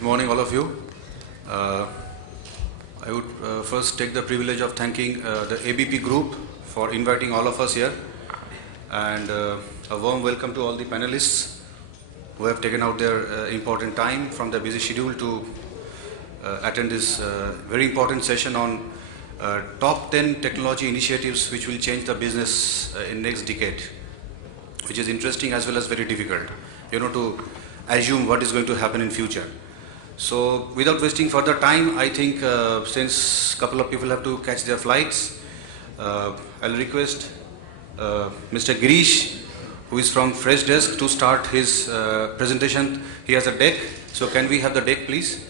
Good morning, all of you. I would first take the privilege of thanking the ABP Group for inviting all of us here, and a warm welcome to all the panelists who have taken out their important time from their busy schedule to attend this very important session on top 10 technology initiatives which will change the business in next decade, which is interesting as well as very difficult, to assume what is going to happen in future. So without wasting further time, I think since a couple of people have to catch their flights, I'll request Mr. Girish, who is from Freshdesk, to start his presentation. He has a deck, so can we have the deck, please?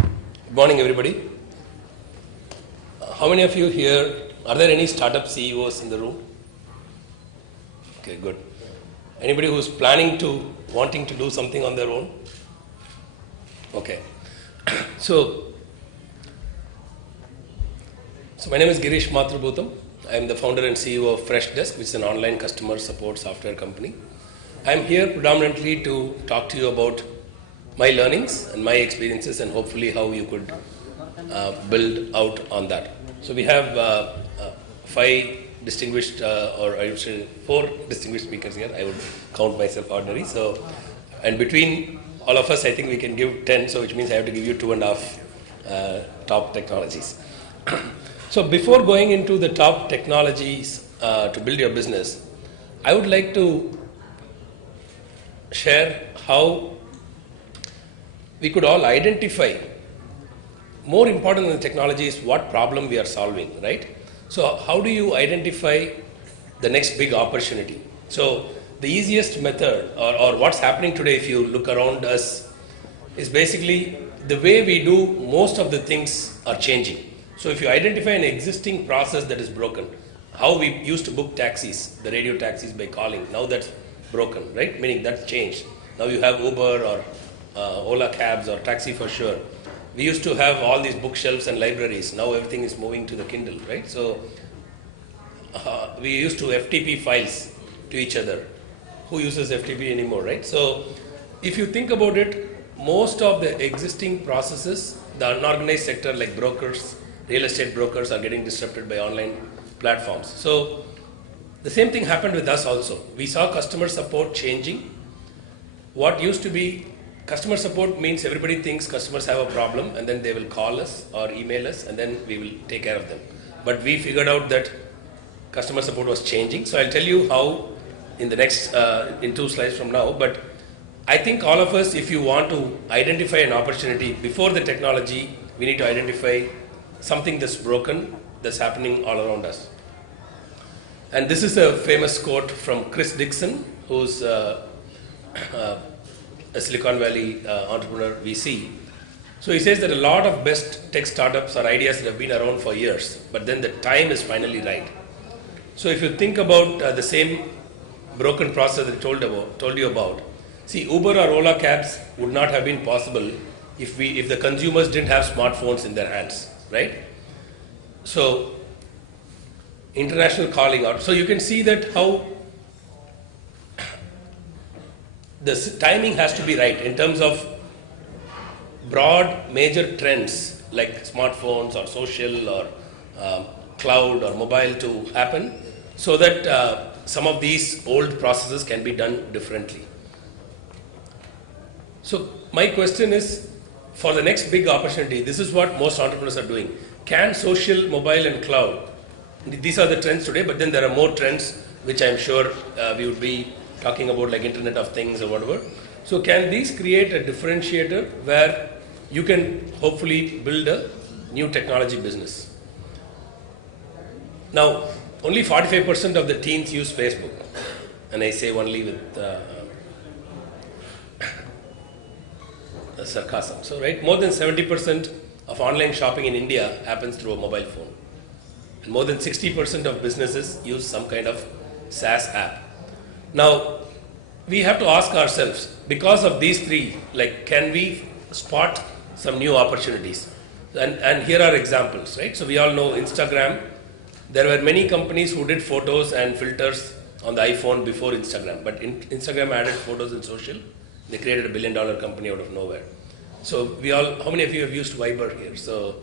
Good morning, everybody. How many of you here, are there any startup CEOs in the room? Okay, good. Anybody who's wanting to do something on their own? Okay. So my name is Girish Mathrubootham. I am the founder and CEO of Freshdesk, which is an online customer support software company. I am here predominantly to talk to you about my learnings and my experiences, and hopefully how you could build out on that. So we have five distinguished, or I would say 4 distinguished speakers here. I would count myself ordinary. So, and between all of us, I think we can give 10, so which means I have to give you 2.5 top technologies. So before going into the top technologies to build your business, I would like to share how we could all identify, more important than the technology is what problem we are solving, right? So how do you identify the next big opportunity? So the easiest method, or what's happening today if you look around us, is basically the way we do most of the things are changing. So if you identify an existing process that is broken, how we used to book taxis, the radio taxis by calling, now that's broken, right? Meaning that's changed. Now you have Uber or Ola cabs or Taxi for Sure. We used to have all these bookshelves and libraries. Now everything is moving to the Kindle, right? So we used to FTP files to each other. Who uses FTP anymore, right? So if you think about it, most of the existing processes, the unorganized sector like brokers, real estate brokers are getting disrupted by online platforms. So the same thing happened with us also. We saw customer support changing. What used to be customer support means everybody thinks customers have a problem and then they will call us or email us and then we will take care of them. But we figured out that customer support was changing. So I'll tell you how in the next, in 2 slides from now. But I think all of us, if you want to identify an opportunity before the technology, we need to identify something that's broken, that's happening all around us. And this is a famous quote from Chris Dixon, who's a Silicon Valley entrepreneur VC. So he says that a lot of best tech startups are ideas that have been around for years, but then the time is finally right. So if you think about the same broken process that I told you about, see, Uber or Ola cabs would not have been possible if the consumers didn't have smartphones in their hands, right? So international calling out. So you can see that how the timing has to be right in terms of broad major trends like smartphones or social or cloud or mobile to happen, so that some of these old processes can be done differently. So my question is, for the next big opportunity, this is what most entrepreneurs are doing. Can social, mobile and cloud, these are the trends today, but then there are more trends which I'm sure we would be talking about, like Internet of Things or whatever. So can these create a differentiator where you can hopefully build a new technology business? Now, only 45% of the teens use Facebook. And I say only with sarcasm. So, right, more than 70% of online shopping in India happens through a mobile phone. And more than 60% of businesses use some kind of SaaS app. Now, we have to ask ourselves, because of these 3, like, can we spot some new opportunities? And here are examples, right? So we all know Instagram. There were many companies who did photos and filters on the iPhone before Instagram. But Instagram added photos and social. They created $1 billion company out of nowhere. So how many of you have used Viber here? So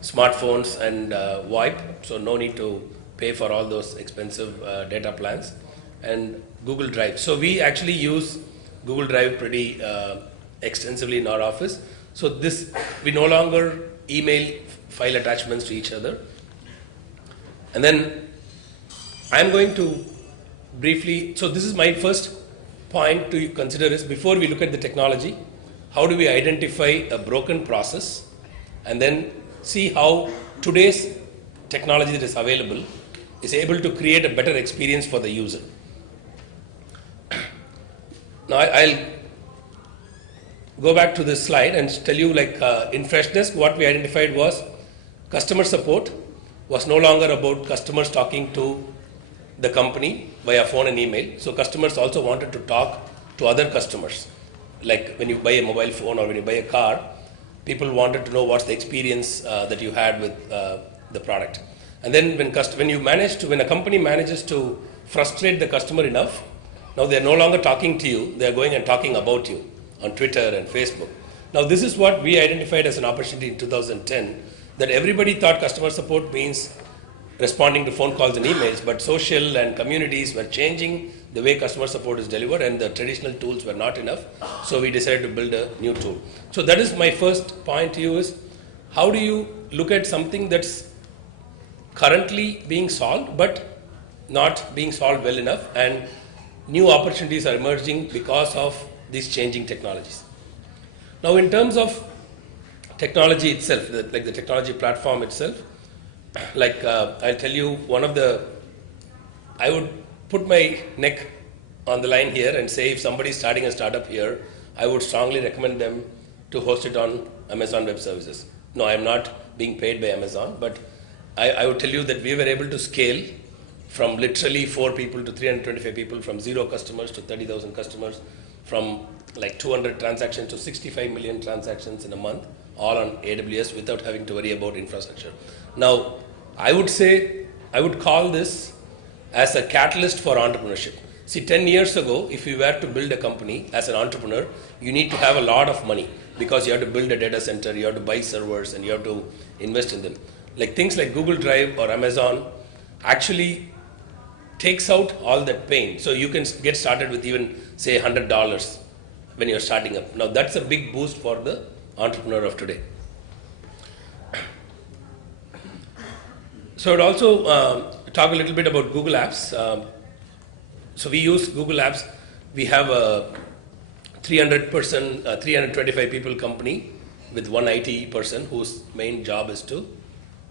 smartphones and VoIP, so no need to pay for all those expensive data plans. And Google Drive. So we actually use Google Drive pretty extensively in our office. So we no longer email file attachments to each other. And then I'm going to briefly, so this is my first point to consider is before we look at the technology, how do we identify a broken process and then see how today's technology that is available is able to create a better experience for the user. Now I'll go back to this slide and tell you in Freshdesk what we identified was customer support was no longer about customers talking to the company via phone and email. So customers also wanted to talk to other customers. Like when you buy a mobile phone or when you buy a car, people wanted to know what's the experience that you had with the product. And then when a company manages to frustrate the customer enough, now they're no longer talking to you, they're going and talking about you on Twitter and Facebook. Now this is what we identified as an opportunity in 2010, that everybody thought customer support means responding to phone calls and emails, but social and communities were changing the way customer support is delivered and the traditional tools were not enough. So we decided to build a new tool. So that is my first point to you is, how do you look at something that's currently being solved but not being solved well enough, and new opportunities are emerging because of these changing technologies. Now in terms of technology itself, the technology platform itself, I'll tell you I would put my neck on the line here and say if somebody is starting a startup here, I would strongly recommend them to host it on Amazon Web Services. No, I'm not being paid by Amazon, but I would tell you that we were able to scale from literally 4 people to 325 people, from 0 customers to 30,000 customers, from 200 transactions to 65 million transactions in a month, all on AWS without having to worry about infrastructure. Now, I would call this as a catalyst for entrepreneurship. See, 10 years ago, if you were to build a company as an entrepreneur, you need to have a lot of money because you have to build a data center, you have to buy servers, and you have to invest in them. Things like Google Drive or Amazon actually takes out all that pain. So you can get started with even, say, $100 when you're starting up. Now, that's a big boost for the entrepreneur of today. So I would also talk a little bit about Google Apps. So we use Google Apps. We have a 325 people company with one IT person whose main job is to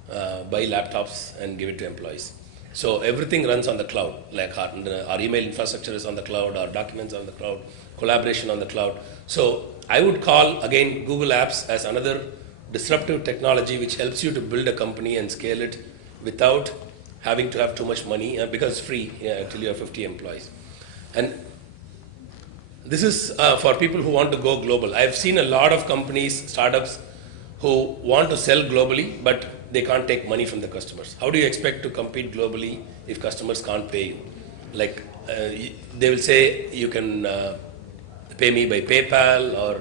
buy laptops and give it to employees. So everything runs on the cloud, our email infrastructure is on the cloud, our documents are on the cloud, collaboration on the cloud. So I would call, again, Google Apps as another disruptive technology which helps you to build a company and scale it without having to have too much money, because it's free till you have 50 employees. And this is for people who want to go global. I've seen a lot of companies, startups, who want to sell globally, but they can't take money from the customers. How do you expect to compete globally if customers can't pay you? They will say, you can pay me by PayPal or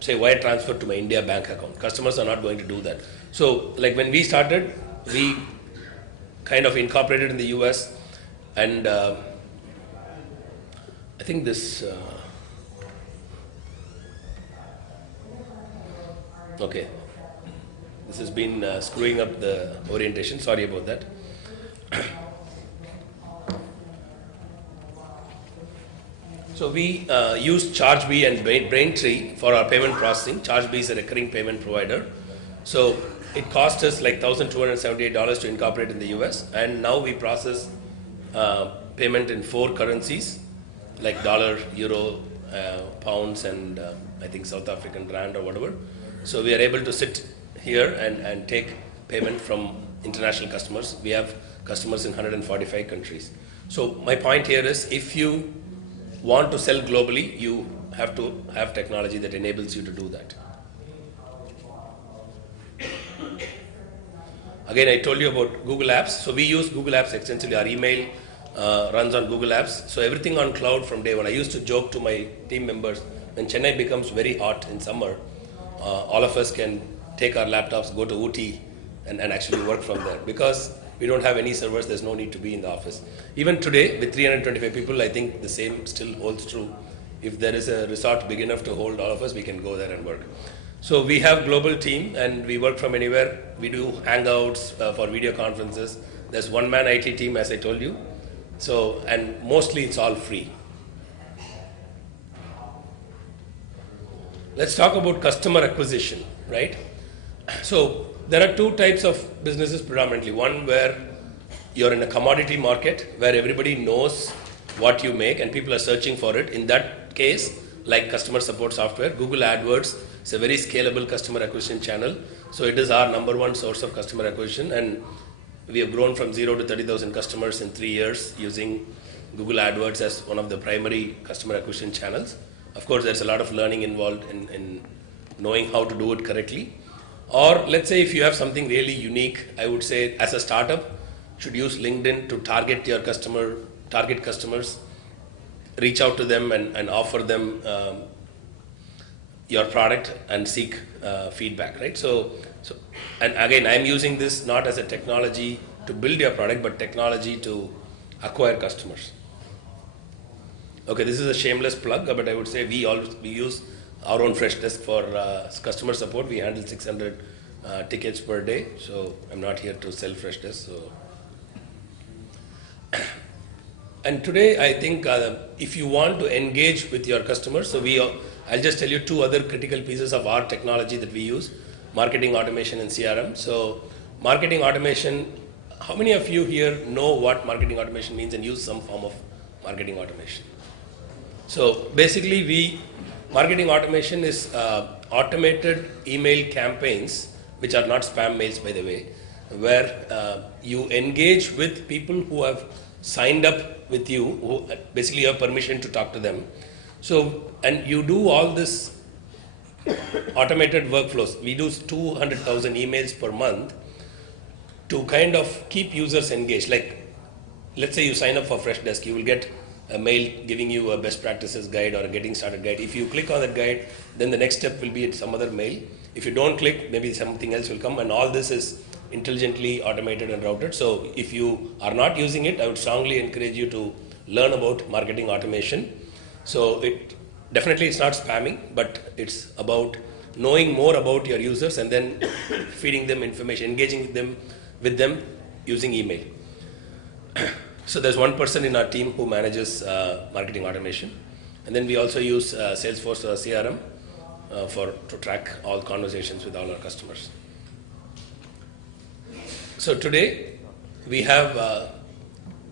say wire transfer to my India bank account. Customers are not going to do that. So when we started, we kind of incorporated in the US, and I think this, okay, this has been screwing up the orientation, sorry about that. So we use ChargeBee and Braintree for our payment processing. ChargeBee is a recurring payment provider. So it cost us $1,278 to incorporate in the US, and now we process payment in 4 currencies, like dollar, euro, pounds, and I think South African rand or whatever. So we are able to sit here and take payment from international customers. We have customers in 145 countries. So my point here is, if you want to sell globally, you have to have technology that enables you to do that. Again, I told you about Google Apps. So we use Google Apps extensively. Our email runs on Google Apps. So everything on cloud from day one. I used to joke to my team members, when Chennai becomes very hot in summer, all of us can take our laptops, go to Ooty, and actually work from there. Because we don't have any servers, there's no need to be in the office. Even today, with 325 people, I think the same still holds true. If there is a resort big enough to hold all of us, we can go there and work. So we have global team and we work from anywhere. We do hangouts for video conferences. There's one-man IT team, as I told you. So, and mostly it's all free. Let's talk about customer acquisition, right? So there are two types of businesses predominantly. One where you're in a commodity market where everybody knows what you make and people are searching for it. In that case, like customer support software, Google AdWords is a very scalable customer acquisition channel. So it is our number one source of customer acquisition, and we have grown from 0 to 30,000 customers in 3 years using Google AdWords as one of the primary customer acquisition channels. Of course, there's a lot of learning involved in knowing how to do it correctly. Or let's say if you have something really unique, I would say as a startup, should use LinkedIn to target your target customers, reach out to them and offer them your product and seek feedback, right? So, and again, I'm using this not as a technology to build your product, but technology to acquire customers. Okay, this is a shameless plug, but I would say we use our own Freshdesk for customer support. We handle 600 tickets per day, so I'm not here to sell Freshdesk. So, and today I think if you want to engage with your customers, so I'll just tell you two other critical pieces of our technology that we use: marketing automation and CRM. So, marketing automation. How many of you here know what marketing automation means and use some form of marketing automation? So basically, marketing automation is automated email campaigns, which are not spam mails, by the way, where you engage with people who have signed up with you, who basically have permission to talk to them. So, and you do all this automated workflows. We do 200,000 emails per month to kind of keep users engaged. Like, let's say you sign up for Freshdesk, you will get a mail giving you a best practices guide or a getting started guide. If you click on that guide, then the next step will be some other mail. If you don't click, maybe something else will come, and all this is intelligently automated and routed. So if you are not using it, I would strongly encourage you to learn about marketing automation. So it's not spamming, but it's about knowing more about your users and then feeding them information, engaging with them using email. So there's one person in our team who manages marketing automation, and then we also use Salesforce CRM to track all conversations with all our customers. So today we have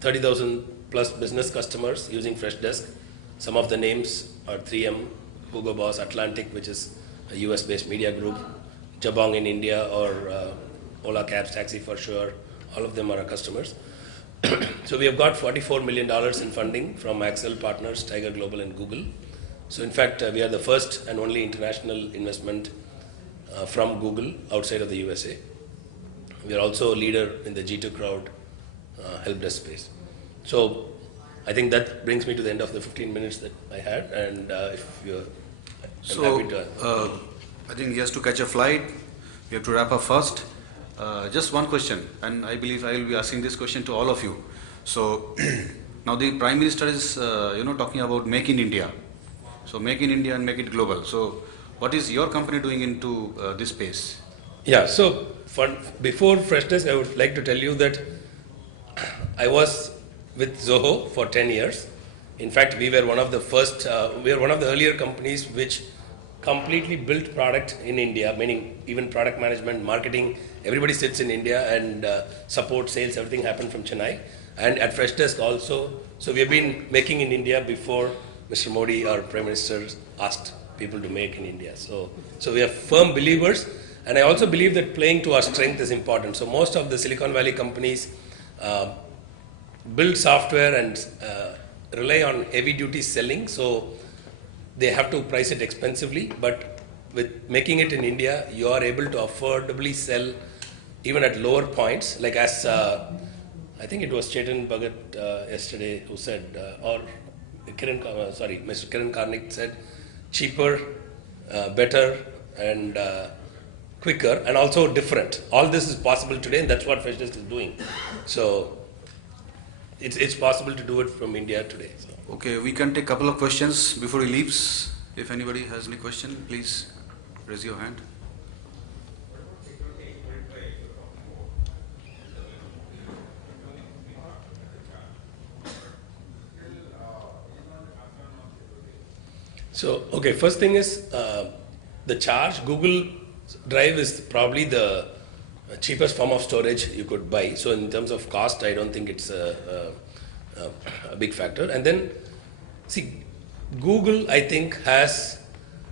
30,000 plus business customers using Freshdesk. Some of the names are 3M, Hugo Boss, Atlantic, which is a US-based media group, Jabong in India, or Ola Cabs Taxi for sure. All of them are our customers. So we have got $44 million in funding from Accel Partners, Tiger Global, and Google. So in fact, we are the first and only international investment from Google outside of the USA. We are also a leader in the G2 Crowd help desk space. So I think that brings me to the end of the 15 minutes that I had, and if you're happy to. I think he has to catch a flight. We have to wrap up first. Just one question, and I believe I will be asking this question to all of you. So now the Prime Minister is, talking about Make in India. So Make in India and make it global. So what is your company doing into this space? Yeah. So before Freshdesk, I would like to tell you that I was with Zoho for 10 years. In fact, we were one of the earlier companies which completely built product in India, meaning even product management, marketing, everybody sits in India, and support, sales, everything happened from Chennai. And at Freshdesk also, so we have been making in India before Mr. Modi, our Prime Minister, asked people to make in India. So we are firm believers, and I also believe that playing to our strength is important. So most of the Silicon Valley companies build software and rely on heavy duty selling, so they have to price it expensively, but with making it in India, you are able to affordably sell even at lower points. Like as I think it was Chetan Bhagat yesterday who said, or Mr. Kiran Karnik said, cheaper, better, and quicker, and also different. All this is possible today, and that's what Freshness is doing. So it's possible to do it from India today. So. Okay, we can take a couple of questions before he leaves. If anybody has any question, please raise your hand. So, okay, first thing is the charge. Google Drive is probably the cheapest form of storage you could buy. So, in terms of cost, I don't think it's a big factor. And then, see, Google, I think, has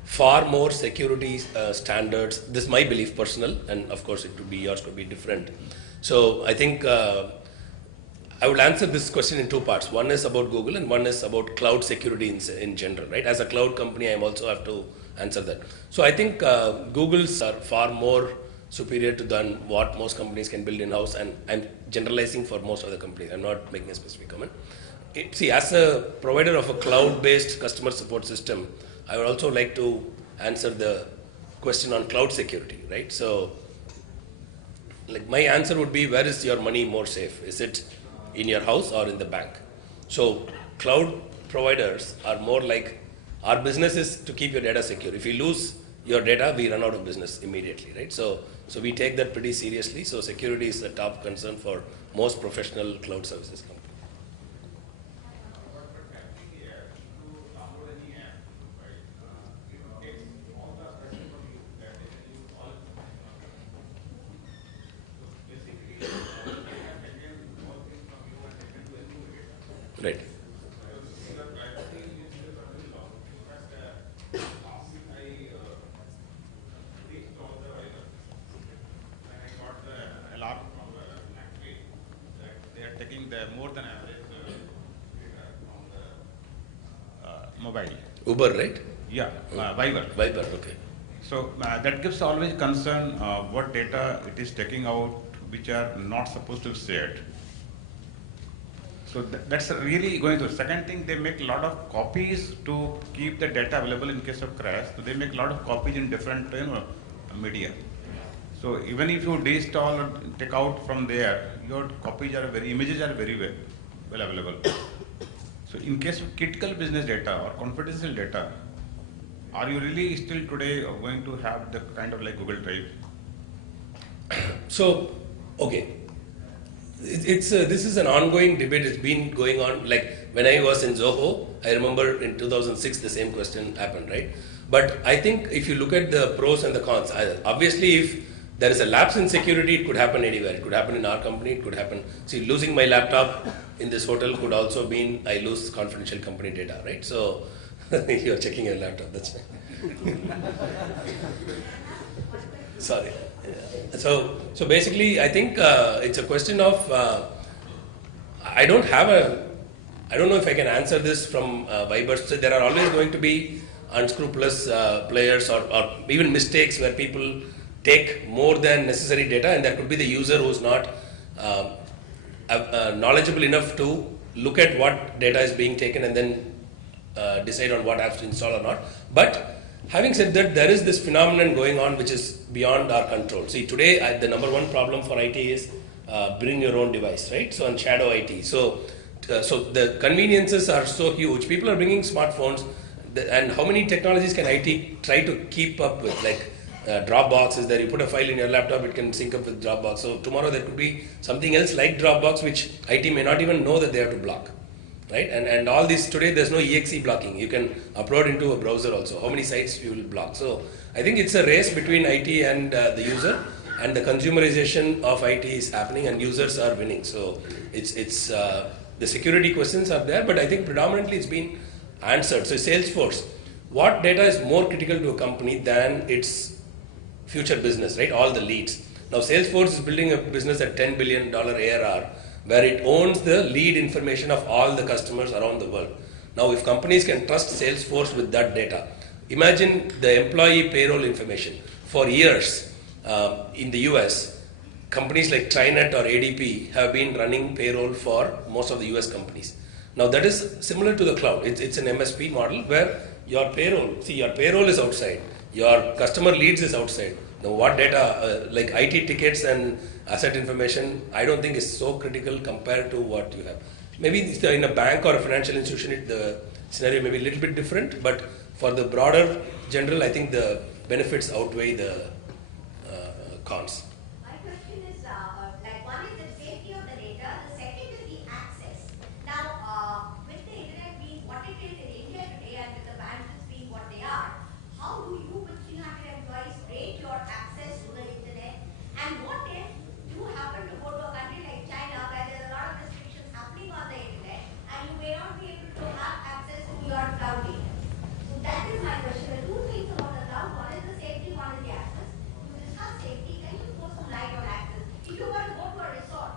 far more security standards. This is my belief, personal, and of course, it could be yours, could be different. So, I think I will answer this question in two parts. One is about Google, and one is about cloud security in general, right? As a cloud company, I also have to answer that. So, I think Google's are far more superior to than what most companies can build in-house, and I'm generalizing for most of the companies. I'm not making a specific comment. See, as a provider of a cloud-based customer support system, I would also like to answer the question on cloud security, right? So, like my answer would be, where is your money more safe? Is it in your house or in the bank? So, cloud providers are more like, our business is to keep your data secure. If you lose your data, we run out of business immediately, right? So we take that pretty seriously. So, security is a top concern for most professional cloud services companies. Right. Taking the more than average from the mobile. Uber, right? Yeah, Viber. Viber, okay. So that gives always concern what data it is taking out which are not supposed to be shared. So that's really going to. Second thing, they make a lot of copies to keep the data available in case of crash. So they make a lot of copies in different media. So even if you deinstall or take out from there, your copies are images are very well available. So in case of critical business data or confidential data, are you really still today going to have the kind of like Google Drive? So, okay, this is an ongoing debate. It's been going on. Like when I was in Zoho, I remember in 2006 the same question happened, right? But I think if you look at the pros and the cons, obviously if there is a lapse in security, it could happen anywhere. It could happen in our company, it could happen. See, losing my laptop in this hotel could also mean I lose confidential company data, right? So, you're checking your laptop, that's fine. Sorry. So basically, I think it's a question of, I don't know if I can answer this from Viber. So there are always going to be unscrupulous players or even mistakes where people take more than necessary data, and there could be the user who's not knowledgeable enough to look at what data is being taken and then decide on what apps to install or not. But having said that, there is this phenomenon going on which is beyond our control. See, today the number one problem for IT is bring your own device, right? So, on shadow IT. So the conveniences are so huge. People are bringing smartphones, and how many technologies can IT try to keep up with? Like Dropbox is there. You put a file in your laptop, it can sync up with Dropbox. So tomorrow there could be something else like Dropbox which IT may not even know that they have to block, right? And all this today, there's no EXE blocking. You can upload into a browser also. How many sites you will block? So I think it's a race between IT and the user, and the consumerization of IT is happening, and users are winning. So it's the security questions are there, but I think predominantly it's been answered. So Salesforce, what data is more critical to a company than its future business, right? All the leads. Now Salesforce is building a business at $10 billion ARR, where it owns the lead information of all the customers around the world. Now if companies can trust Salesforce with that data, imagine the employee payroll information. For years in the US, companies like TriNet or ADP have been running payroll for most of the US companies. Now that is similar to the cloud. It's an MSP model where your payroll is outside, your customer leads is outside. Now what data, like IT tickets and asset information, I don't think is so critical compared to what you have. Maybe in a bank or a financial institution, the scenario may be a little bit different, but for the broader general, I think the benefits outweigh the cons. My question is, like one is the safety of the data, the second is the access. Now, with the internet being what it is in India today and with the bandwidths being what they are, how do you with 300 employees rate your access to the internet? And what if you happen to go to a country like China where there's a lot of restrictions happening on the internet and you may not be able to have access to your cloud data? So that is my question. The two things about the cloud, one is the safety, one is the access. To discuss safety, can you throw some light on access? If you were to go to a resort,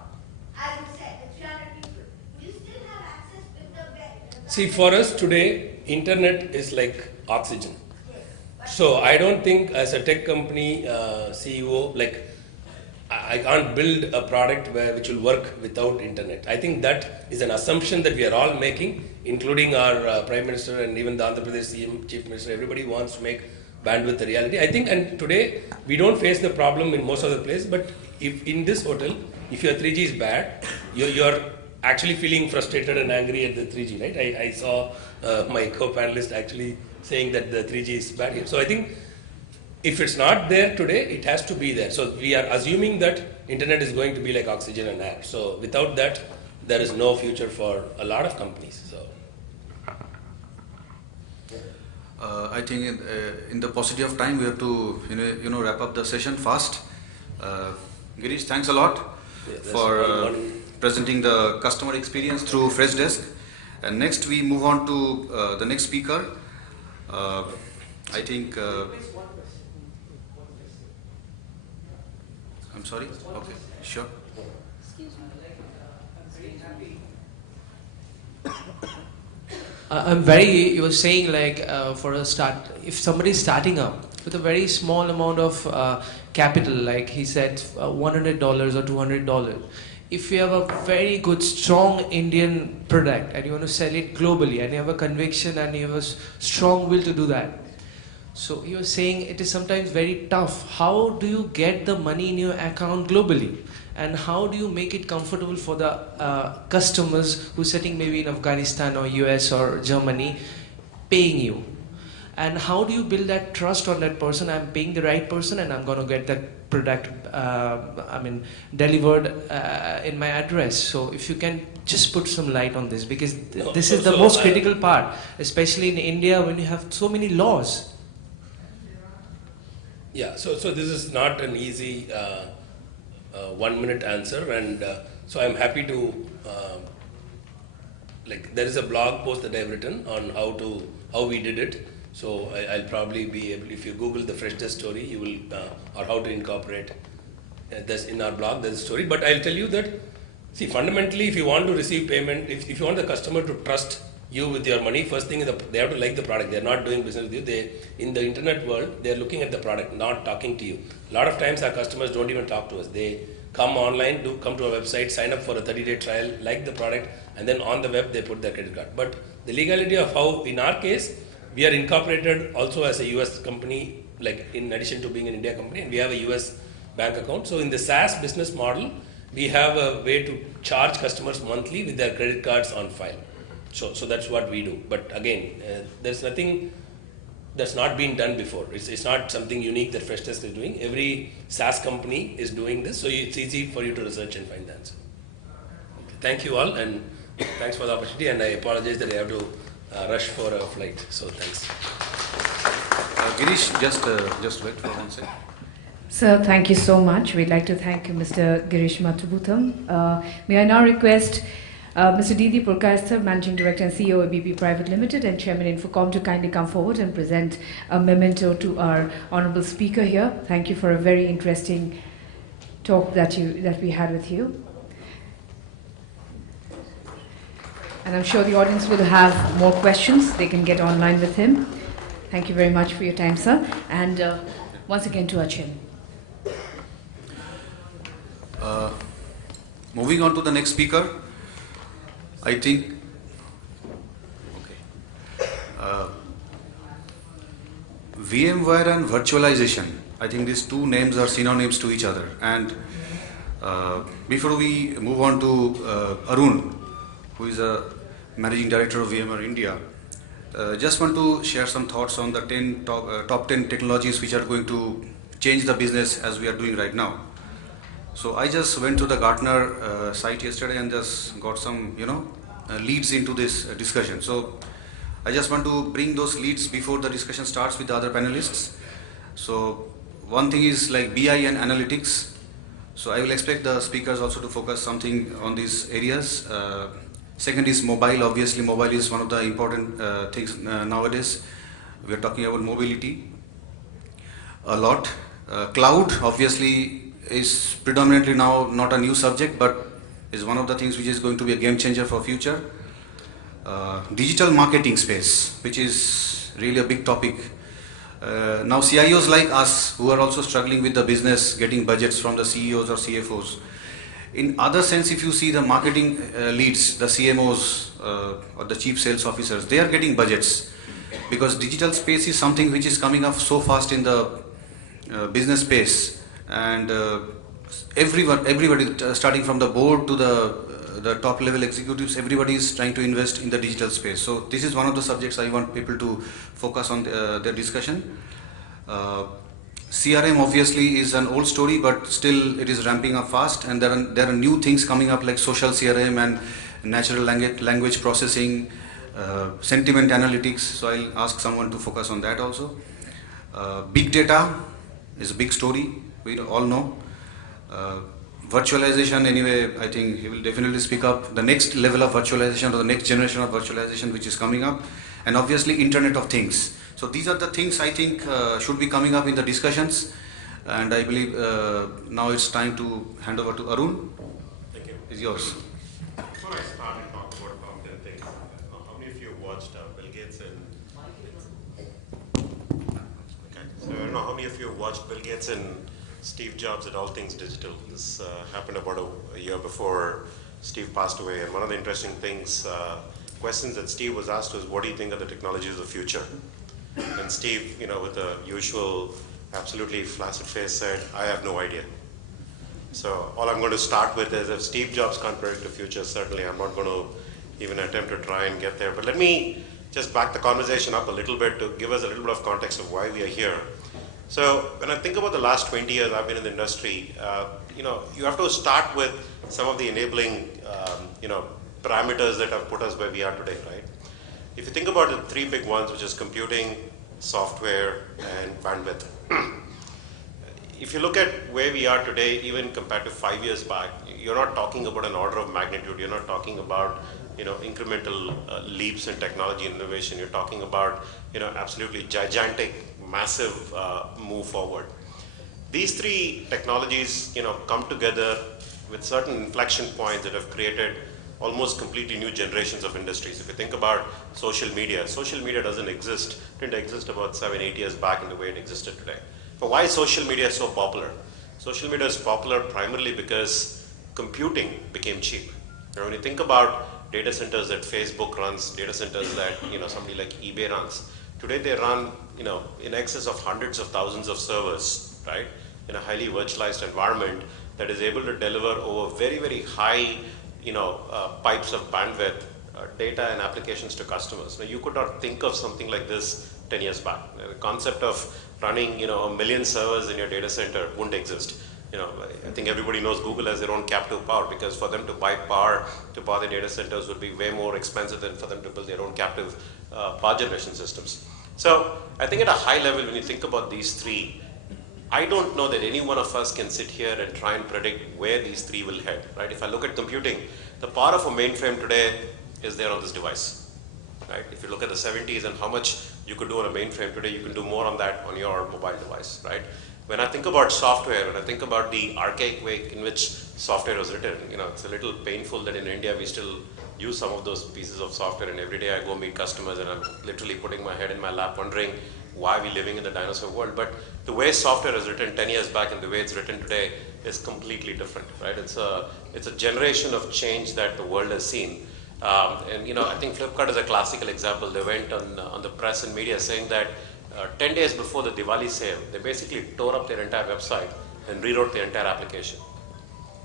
as you said, with 300 people, would you still have access with the bed? See, for us today, internet is like oxygen. So I don't think as a tech company CEO, like I can't build a product which will work without internet. I think that is an assumption that we are all making, including our Prime Minister and even the Andhra Pradesh CM, Chief Minister. Everybody wants to make bandwidth a reality. I think, and today we don't face the problem in most of the places, but if in this hotel, if your 3G is bad, you're actually feeling frustrated and angry at the 3G, right? I saw my co-panelist actually saying that the 3G is bad here. So I think if it's not there today, it has to be there. So we are assuming that internet is going to be like oxygen and air. So without that, there is no future for a lot of companies. So I think in the paucity of time, we have to wrap up the session fast. Girish, thanks a lot for presenting the customer experience through Freshdesk. And next, we move on to the next speaker. I think. I'm sorry. Okay, sure. You were saying like for a start, if somebody is starting up with a very small amount of capital, like he said, $100 or $200, if you have a very good, strong Indian product and you want to sell it globally and you have a conviction and you have a strong will to do that. So he was saying it is sometimes very tough. How do you get the money in your account globally? And how do you make it comfortable for the customers who are sitting maybe in Afghanistan or US or Germany paying you? And how do you build that trust on that person? I'm paying the right person and I'm going to get that product delivered in my address. So if you can just put some light on this, because this is the most critical part, especially in India when you have so many laws. yeah, so this is not an easy 1 minute answer, and so I'm happy to there is a blog post that I've written on how we did it. So I'll probably be able, if you Google the Freshdesk story, you will, or how to incorporate this in our blog, there's a story. But I'll tell you that, see, fundamentally, if you want to receive payment, if you want the customer to trust you with your money, first thing is they have to like the product. They're not doing business with you. In the internet world, they're looking at the product, not talking to you. A lot of times our customers don't even talk to us. They come online, come to our website, sign up for a 30-day trial, like the product, and then on the web they put their credit card. But the legality of how, in our case, we are incorporated also as a US company, like in addition to being an India company, and we have a US bank account. So in the SaaS business model, we have a way to charge customers monthly with their credit cards on file. So that's what we do. But again, there's nothing that's not been done before. It's not something unique that Freshdesk is doing. Every SaaS company is doing this, so it's easy for you to research and find the answer. Okay. Thank you all, and thanks for the opportunity, and I apologize that I have to rush for a flight, so thanks. Girish, just wait for 1 second. Sir, thank you so much. We'd like to thank you, Mr. Girish Mathrubootham. May I now request Mr. Didi Purkayastha, Managing Director and CEO of ABP Private Limited and Chairman Infocom, to kindly come forward and present a memento to our honorable speaker here. Thank you for a very interesting talk that we had with you. And I'm sure the audience will have more questions. They can get online with him. Thank you very much for your time, sir. And once again to our chairman. Uh, Moving on to the next speaker, I think. Okay. VMware and virtualization. I think these two names are synonyms to each other. And before we move on to Arun, who is a managing director of VMware India, just want to share some thoughts on the top 10 technologies which are going to change the business as we are doing right now. So I just went to the Gartner site yesterday and just got some, leads into this discussion. So I just want to bring those leads before the discussion starts with the other panelists. So one thing is like BI and analytics. So I will expect the speakers also to focus something on these areas. Second is mobile. Obviously, mobile is one of the important things nowadays. We are talking about mobility a lot. Cloud, obviously, is predominantly now not a new subject, but is one of the things which is going to be a game changer for future. Digital marketing space, which is really a big topic. Now CIOs like us, who are also struggling with the business, getting budgets from the CEOs or CFOs. In other sense, if you see the marketing leads, the CMOs or the chief sales officers, they are getting budgets because digital space is something which is coming up so fast in the business space, and everybody, starting from the board to the top level executives, everybody is trying to invest in the digital space. So this is one of the subjects I want people to focus on their discussion. CRM obviously is an old story, but still it is ramping up fast, and there are new things coming up like social CRM and natural language processing, sentiment analytics. So I'll ask someone to focus on that also. Big data is a big story, we all know. Virtualization, anyway, I think he will definitely speak up. The next level of virtualization or the next generation of virtualization which is coming up, and obviously Internet of Things. So these are the things I think should be coming up in the discussions, and I believe now it's time to hand over to Arun. Thank you. It's yours. Before I start and talk about top 10 things, how many of you have watched Bill Gates and... Okay, so I don't know how many of you have watched Bill Gates and Steve Jobs at All Things Digital. This happened about a year before Steve passed away, and one of the interesting things, questions that Steve was asked was, what do you think are the technologies of the future? And Steve, with the usual absolutely flaccid face, said, I have no idea. So all I'm going to start with is, if Steve Jobs can't predict the future, certainly I'm not going to even attempt to try and get there. But let me just back the conversation up a little bit to give us a little bit of context of why we are here. So when I think about the last 20 years I've been in the industry, you have to start with some of the enabling, parameters that have put us where we are today, right? If you think about the three big ones, which is computing, software, and bandwidth. If you look at where we are today, even compared to 5 years back, you're not talking about an order of magnitude. You're not talking about, incremental leaps in technology and innovation. You're talking about, absolutely gigantic, massive move forward. These three technologies, come together with certain inflection points that have created almost completely new generations of industries. If you think about social media didn't exist about 7-8 years back in the way it existed today. But why is social media so popular? Social media is popular primarily because computing became cheap. When you think about data centers that Facebook runs, data centers that somebody like eBay runs, today they run in excess of hundreds of thousands of servers, right? In a highly virtualized environment that is able to deliver over very, very high pipes of bandwidth, data and applications to customers. Now, you could not think of something like this 10 years back. The concept of running, 1 million servers in your data center wouldn't exist. I think everybody knows Google has their own captive power, because for them to buy power to power their data centers would be way more expensive than for them to build their own captive power generation systems. So I think at a high level, when you think about these three, I don't know that any one of us can sit here and try and predict where these three will head, right? If I look at computing, the power of a mainframe today is there on this device, right? If you look at the 70s and how much you could do on a mainframe today, you can do more on that on your mobile device, right? When I think about software, when I think about the archaic way in which software was written, it's a little painful that in India we still use some of those pieces of software, and every day I go meet customers and I'm literally putting my head in my lap wondering why we're living in the dinosaur world. But the way software is written 10 years back and the way it's written today is completely different, right? It's a generation of change that the world has seen. And you know, I think Flipkart is a classical example. They went on the press and media saying that 10 days before the Diwali sale, they basically tore up their entire website and rewrote the entire application.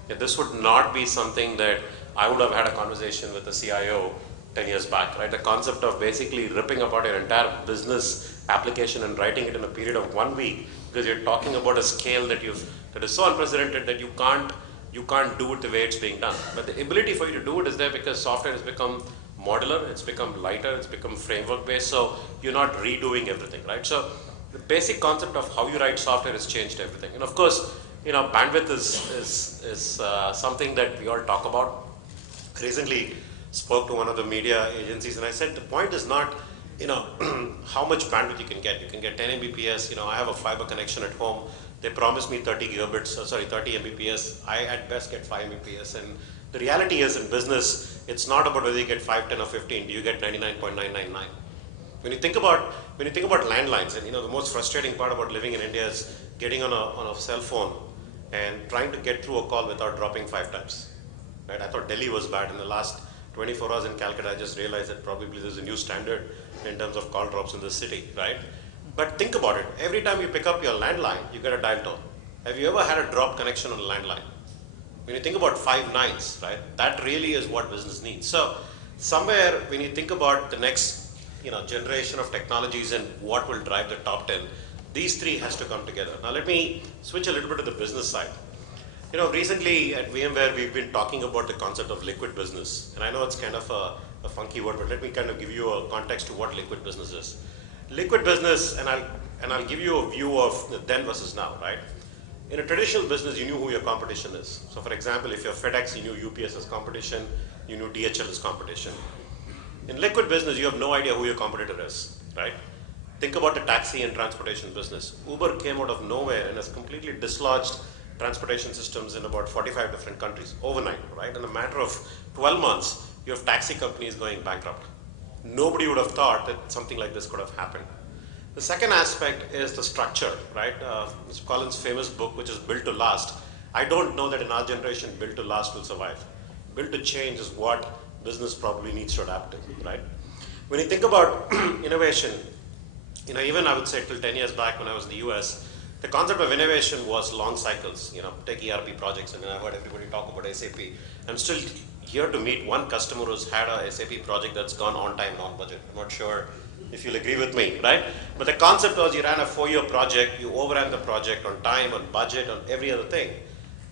Yeah, this would not be something that I would have had a conversation with the CIO 10 years back, right? The concept of basically ripping apart your entire business application and writing it in a period of 1 week, because you're talking about a scale that is so unprecedented that you can't do it the way it's being done. But the ability for you to do it is there because software has become modular, it's become lighter, it's become framework based, so you're not redoing everything, right? So the basic concept of how you write software has changed everything. And of course, you know, bandwidth is something that we all talk about. Recently spoke to one of the media agencies and I said the point is not, you know, how much bandwidth you can get. You can get 10 Mbps. You know, I have a fiber connection at home. They promised me 30 Mbps. I at best get 5 Mbps. And the reality is in business, it's not about whether you get 5, 10 or 15. Do you get 99.999? When you think about landlines, and you know, the most frustrating part about living in India is getting on a cell phone and trying to get through a call without dropping 5 times. Right? I thought Delhi was bad. In the last 24 hours in Calcutta, I just realized that probably there's a new standard in terms of call drops in the city, right? But think about it. Every time you pick up your landline, you get a dial tone. Have you ever had a drop connection on a landline? When you think about 5 nines, right? That really is what business needs. So somewhere when you think about the next, you know, generation of technologies and what will drive the top 10, these three has to come together. Now let me switch a little bit to the business side. You know, recently at VMware, we've been talking about the concept of liquid business. And I know it's kind of a funky word, but let me kind of give you a context to what liquid business is. Liquid business, and I'll give you a view of the then versus now, right? In a traditional business, you knew who your competition is. So for example, if you're FedEx, you knew UPS as competition, you knew DHL as competition. In liquid business, you have no idea who your competitor is, right? Think about the taxi and transportation business. Uber came out of nowhere and has completely dislodged transportation systems in about 45 different countries overnight, right? In a matter of 12 months, you have taxi companies going bankrupt. Nobody would have thought that something like this could have happened. The second aspect is the structure, right? Mr. Collins' famous book, which is Built to Last. I don't know that in our generation, Built to Last will survive. Built to change is what business probably needs to adapt to, right? When you think about innovation, you know, even I would say till 10 years back when I was in the US, the concept of innovation was long cycles. You know, take ERP projects, and I heard everybody talk about SAP. I'm still here to meet one customer who's had a SAP project that's gone on time and on budget. I'm not sure if you'll agree with me, right? But the concept was you ran a 4-year project, you overran the project on time, on budget, on every other thing.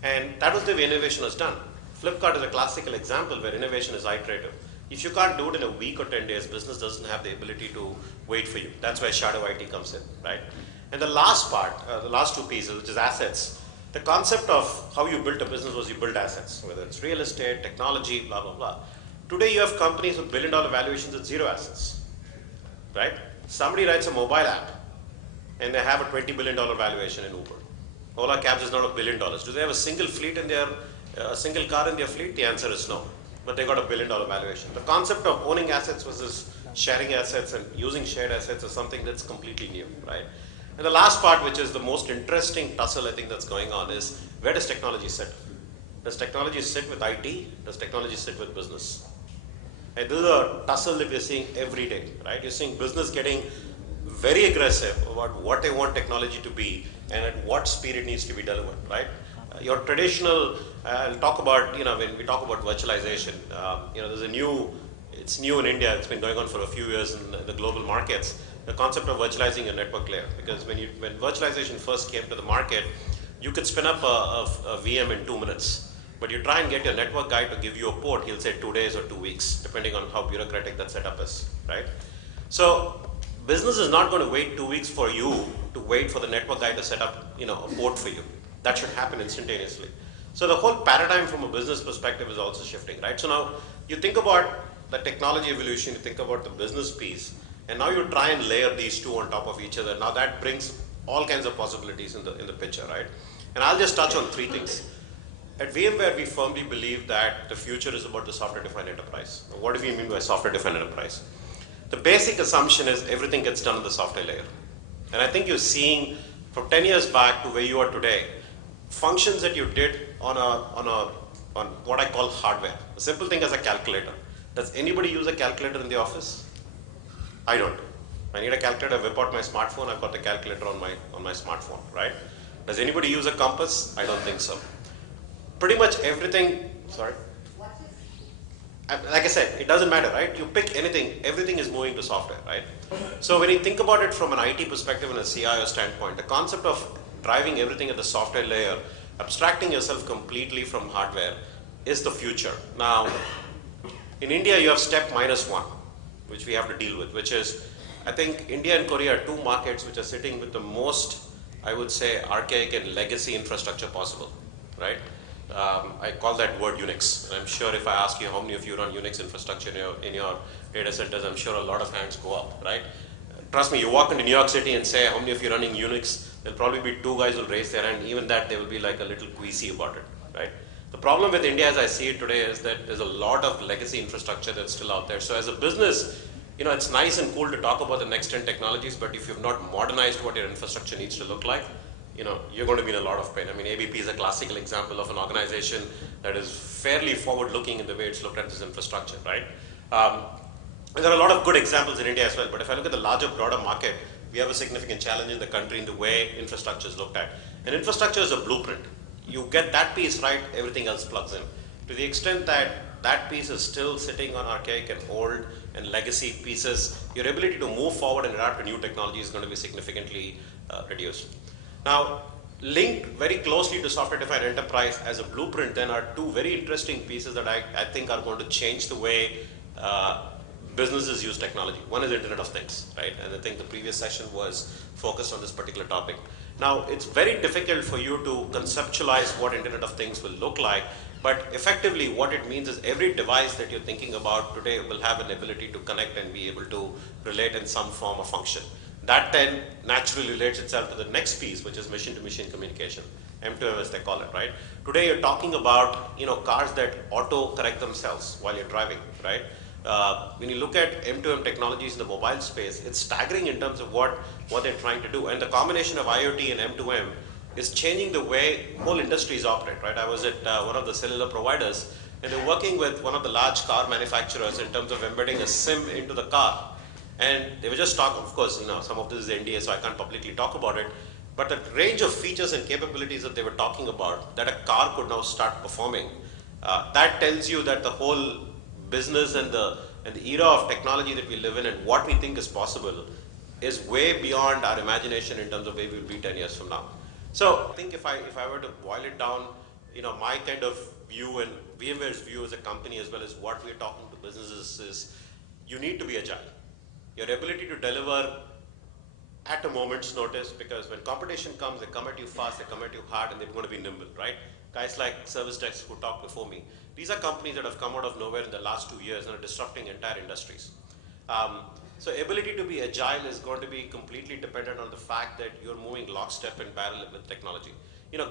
And that was the way innovation was done. Flipkart is a classical example where innovation is iterative. If you can't do it in a week or 10 days, business doesn't have the ability to wait for you. That's where shadow IT comes in, right? And the last part, the last two pieces, which is assets. The concept of how you built a business was you built assets, whether it's real estate, technology, blah, blah, blah. Today you have companies with billion-dollar valuations with zero assets, right? Somebody writes a mobile app and they have a $20 billion valuation in Uber. Ola Cabs is not $1 billion. Do they have a single fleet in their, a single car in their fleet? The answer is no. But they got a $1 billion valuation. The concept of owning assets versus sharing assets and using shared assets is something that's completely new, right? And the last part, which is the most interesting tussle I think that's going on, is where does technology sit? Does technology sit with IT? Does technology sit with business? And this is a tussle that we're seeing every day, right? You're seeing business getting very aggressive about what they want technology to be and at what speed it needs to be delivered, right? Your traditional, I'll talk about, you know, when we talk about virtualization, you know, there's a new, it's new in India, it's been going on for a few years in the global markets, the concept of virtualizing a network layer. Because when virtualization first came to the market, you could spin up a VM in 2 minutes. But you try and get your network guy to give you a port, he'll say 2 days or 2 weeks, depending on how bureaucratic that setup is, right? So business is not going to wait 2 weeks for you to wait for the network guy to set up, you know, a port for you. That should happen instantaneously. So the whole paradigm from a business perspective is also shifting, right? So now you think about the technology evolution, you think about the business piece, and now you try and layer these two on top of each other. Now that brings all kinds of possibilities in the picture, right? And I'll just touch on 3 things. At VMware, we firmly believe that the future is about the software-defined enterprise. What do we mean by software-defined enterprise? The basic assumption is everything gets done on the software layer. And I think you're seeing from 10 years back to where you are today, functions that you did on what I call hardware. A simple thing as a calculator. Does anybody use a calculator in the office? I don't. I need a calculator, I whip out my smartphone, I've got the calculator on my smartphone, right? Does anybody use a compass? I don't think so. Pretty much everything, sorry? Like I said, it doesn't matter, right? You pick anything, everything is moving to software, right? So when you think about it from an IT perspective and a CIO standpoint, the concept of driving everything at the software layer, abstracting yourself completely from hardware is the future. Now, in India, you have step -1, which we have to deal with, which is, I think India and Korea are two markets which are sitting with the most, I would say, archaic and legacy infrastructure possible, right? I call that word Unix. And I'm sure if I ask you how many of you run Unix infrastructure in your data centers, I'm sure a lot of hands go up, right? Trust me, you walk into New York City and say, how many of you running Unix? There'll probably be 2 guys who'll raise their hand. Even that, they will be like a little queasy about it, right? The problem with India as I see it today is that there's a lot of legacy infrastructure that's still out there. So as a business, it's nice and cool to talk about the next 10 technologies, but if you've not modernized what your infrastructure needs to look like, you're going to be in a lot of pain. I mean, ABP is a classical example of an organization that is fairly forward-looking in the way it's looked at this infrastructure, right? And there are a lot of good examples in India as well, but if I look at the larger, broader market, we have a significant challenge in the country in the way infrastructure is looked at. And infrastructure is a blueprint. You get that piece right, everything else plugs in. To the extent that that piece is still sitting on archaic and old and legacy pieces, your ability to move forward and adapt to new technology is going to be significantly reduced. Now, linked very closely to software-defined enterprise as a blueprint then are two very interesting pieces that I think are going to change the way businesses use technology. One is Internet of Things, right? And I think the previous session was focused on this particular topic. Now, it's very difficult for you to conceptualize what Internet of Things will look like, but effectively what it means is every device that you're thinking about today will have an ability to connect and be able to relate in some form or function. That then naturally relates itself to the next piece, which is machine-to-machine communication, M2M as they call it, right? Today you're talking about cars that auto-correct themselves while you're driving, right? When you look at M2M technologies in the mobile space, it's staggering in terms of what they're trying to do. And the combination of IoT and M2M is changing the way whole industries operate, right? I was at one of the cellular providers, and they're working with one of the large car manufacturers in terms of embedding a SIM into the car. And they were just talking, of course, some of this is NDA, so I can't publicly talk about it. But the range of features and capabilities that they were talking about, that a car could now start performing, that tells you that the whole business and the era of technology that we live in and what we think is possible is way beyond our imagination in terms of where we'll be 10 years from now. So I think if I were to boil it down, my kind of view and VMware's view as a company as well as what we're talking to businesses is you need to be agile. Your ability to deliver at a moment's notice, because when competition comes, they come at you fast, they come at you hard, and they're going to be nimble, right? Guys like Service Desk who talked before me, these are companies that have come out of nowhere in the last 2 years and are disrupting entire industries. So ability to be agile is going to be completely dependent on the fact that you're moving lockstep and barrel with technology.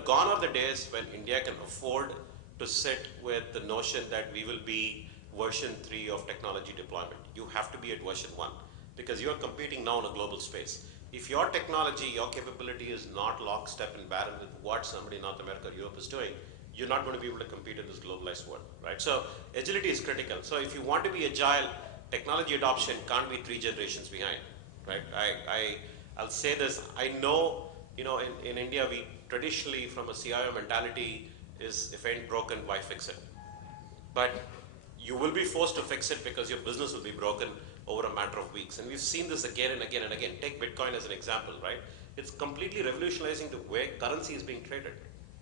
Gone are the days when India can afford to sit with the notion that we will be version 3 of technology deployment. You have to be at version 1 because you're competing now in a global space. If your technology, your capability is not lockstep and barrel with what somebody in North America or Europe is doing, you're not going to be able to compete in this globalized world, right? So agility is critical. So if you want to be agile, technology adoption can't be 3 generations behind, right? I'll say this, I know, in India, we traditionally from a CIO mentality is if ain't broken, why fix it? But you will be forced to fix it because your business will be broken over a matter of weeks. And we've seen this again and again and again. Take Bitcoin as an example, right? It's completely revolutionizing the way currency is being traded,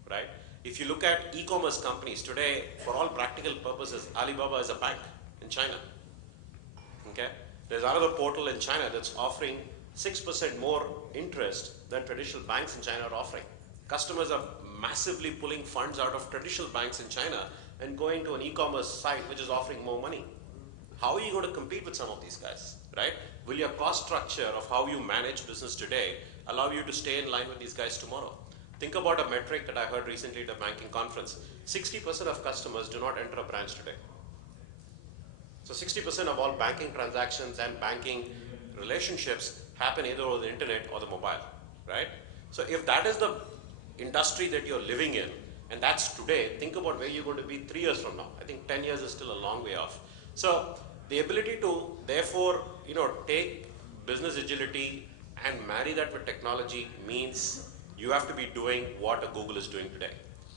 right? If you look at e-commerce companies today, for all practical purposes, Alibaba is a bank in China, okay? There's another portal in China that's offering 6% more interest than traditional banks in China are offering. Customers are massively pulling funds out of traditional banks in China and going to an e-commerce site which is offering more money. How are you going to compete with some of these guys, right? Will your cost structure of how you manage business today allow you to stay in line with these guys tomorrow? Think about a metric that I heard recently at a banking conference. 60% of customers do not enter a branch today. So 60% of all banking transactions and banking relationships happen either over the internet or the mobile, right? So if that is the industry that you're living in, and that's today, think about where you're going to be 3 years from now. I think 10 years is still a long way off. So the ability to therefore, take business agility and marry that with technology means you have to be doing what a Google is doing today.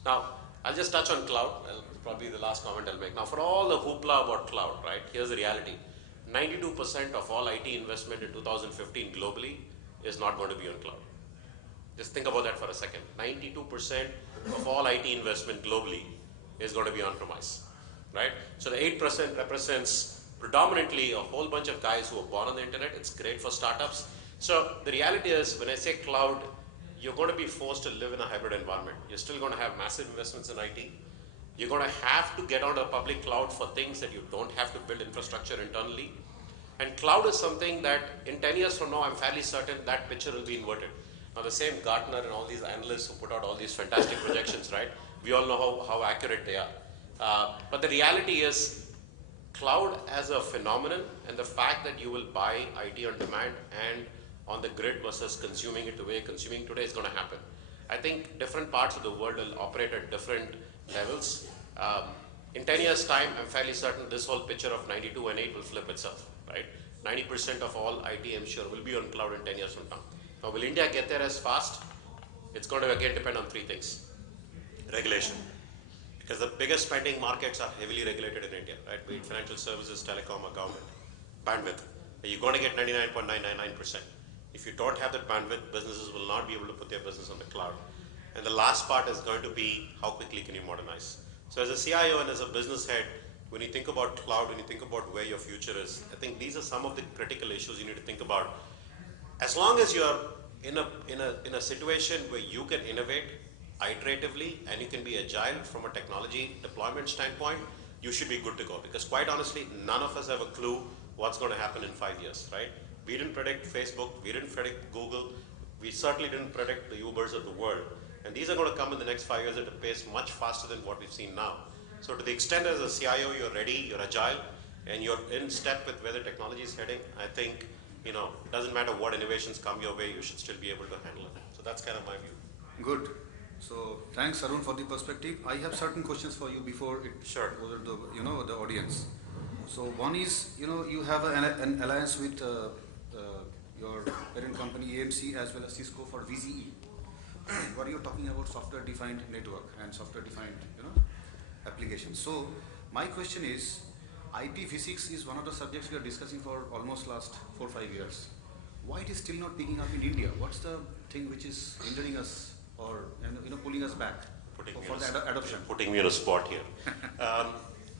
Now, I'll just touch on cloud. Probably the last comment I'll make. Now, for all the hoopla about cloud, right, here's the reality. 92% of all IT investment in 2015 globally is not going to be on cloud. Just think about that for a second. 92% of all IT investment globally is going to be on-premise, right? So the 8% represents predominantly a whole bunch of guys who are born on the internet. It's great for startups. So the reality is, when I say cloud, you're going to be forced to live in a hybrid environment. You're still going to have massive investments in IT. You're going to have to get onto a public cloud for things that you don't have to build infrastructure internally. And cloud is something that in 10 years from now, I'm fairly certain that picture will be inverted. Now, the same Gartner and all these analysts who put out all these fantastic projections, right? We all know how accurate they are. But the reality is, cloud as a phenomenon, and the fact that you will buy IT on demand and on the grid versus consuming it the way you're consuming today is going to happen. I think different parts of the world will operate at different levels. In 10 years' time, I'm fairly certain this whole picture of 92 and 8 will flip itself, right? 90% of all IT, I'm sure, will be on cloud in 10 years from now. Now, will India get there as fast? It's going to again depend on three things. Regulation. Because the biggest spending markets are heavily regulated in India, right? Be it financial services, telecom, or government. Bandwidth. You're going to get 99.999%. If you don't have that bandwidth, businesses will not be able to put their business on the cloud. And the last part is going to be how quickly can you modernize. So as a CIO and as a business head, when you think about cloud, when you think about where your future is, I think these are some of the critical issues you need to think about. As long as you're in a situation where you can innovate iteratively and you can be agile from a technology deployment standpoint, you should be good to go. Because quite honestly, none of us have a clue what's going to happen in 5 years, right? We didn't predict Facebook, we didn't predict Google, we certainly didn't predict the Ubers of the world. And these are going to come in the next 5 years at a pace much faster than what we've seen now. So to the extent as a CIO, you're ready, you're agile, and you're in step with where the technology is heading, I think, it doesn't matter what innovations come your way, you should still be able to handle it. So that's kind of my view. Good. So thanks, Arun, for the perspective. I have certain questions for you before it Sure. goes to the audience. So one is, you have an alliance with your parent company AMC as well as Cisco for VCE. What you're talking about software-defined network and software-defined applications. So my question is, IPv6 is one of the subjects we are discussing for almost last 4 or 5 years. Why it is still not picking up in India? What's the thing which is hindering us or pulling us back for the adoption? Putting me on a spot here.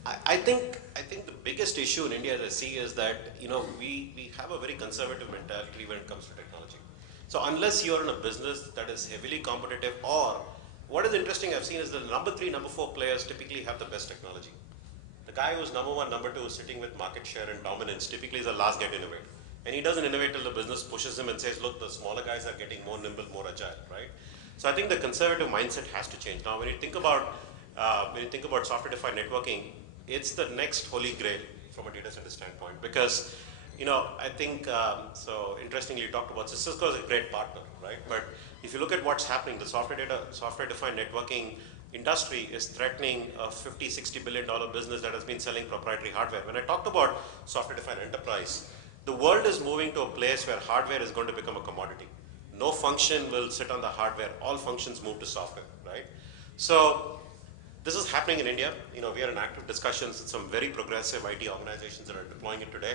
I think the biggest issue in India, as I see, is that we have a very conservative mentality when it comes to technology. So unless you're in a business that is heavily competitive, or what is interesting I've seen is the number 3, number 4 players typically have the best technology. The guy who's number 1, number 2 sitting with market share and dominance typically is the last get innovate. And he doesn't innovate till the business pushes him and says, look, the smaller guys are getting more nimble, more agile, right? So I think the conservative mindset has to change. Now, when you think about software-defined networking, it's the next holy grail from a data center standpoint, because I think, so interestingly, you talked about Cisco is a great partner, right? But if you look at what's happening, the software-defined networking industry is threatening a $50-60 billion business that has been selling proprietary hardware. When I talked about software-defined enterprise, the world is moving to a place where hardware is going to become a commodity. No function will sit on the hardware. All functions move to software, right? So this is happening in India. We are in active discussions with some very progressive IT organizations that are deploying it today.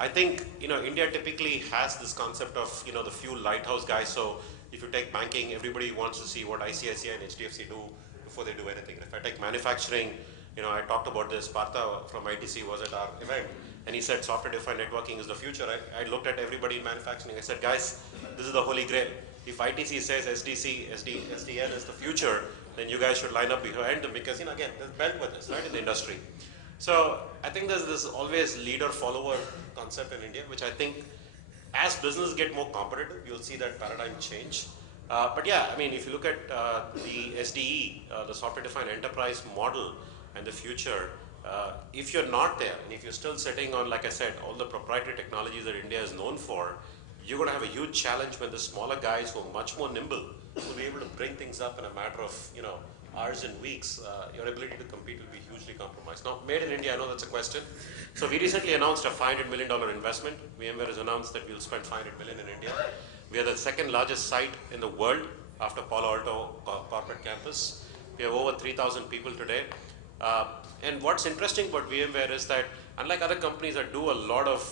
I think, India typically has this concept of, the few lighthouse guys. So if you take banking, everybody wants to see what ICICI and HDFC do before they do anything. If I take manufacturing, I talked about this. Partha from ITC was at our event, and he said software-defined networking is the future. I looked at everybody in manufacturing. I said, guys, this is the holy grail. If ITC says SDN is the future, then you guys should line up behind them, because, again, there's belt with this, right, in the industry. So I think there's this always leader-follower concept in India, which I think as businesses get more competitive, you'll see that paradigm change. But yeah, I mean, if you look at the SDE, the software-defined enterprise model and the future, if you're not there, and if you're still sitting on, like I said, all the proprietary technologies that India is known for, you're going to have a huge challenge when the smaller guys who are much more nimble will be able to bring things up in a matter of, hours and weeks. Your ability to compete will be hugely compromised. Now, made in India, I know that's a question. So we recently announced a $500 million investment. VMware has announced that we'll spend $500 million in India. We are the second largest site in the world after Palo Alto corporate campus. We have over 3,000 people today. And what's interesting about VMware is that unlike other companies that do a lot of,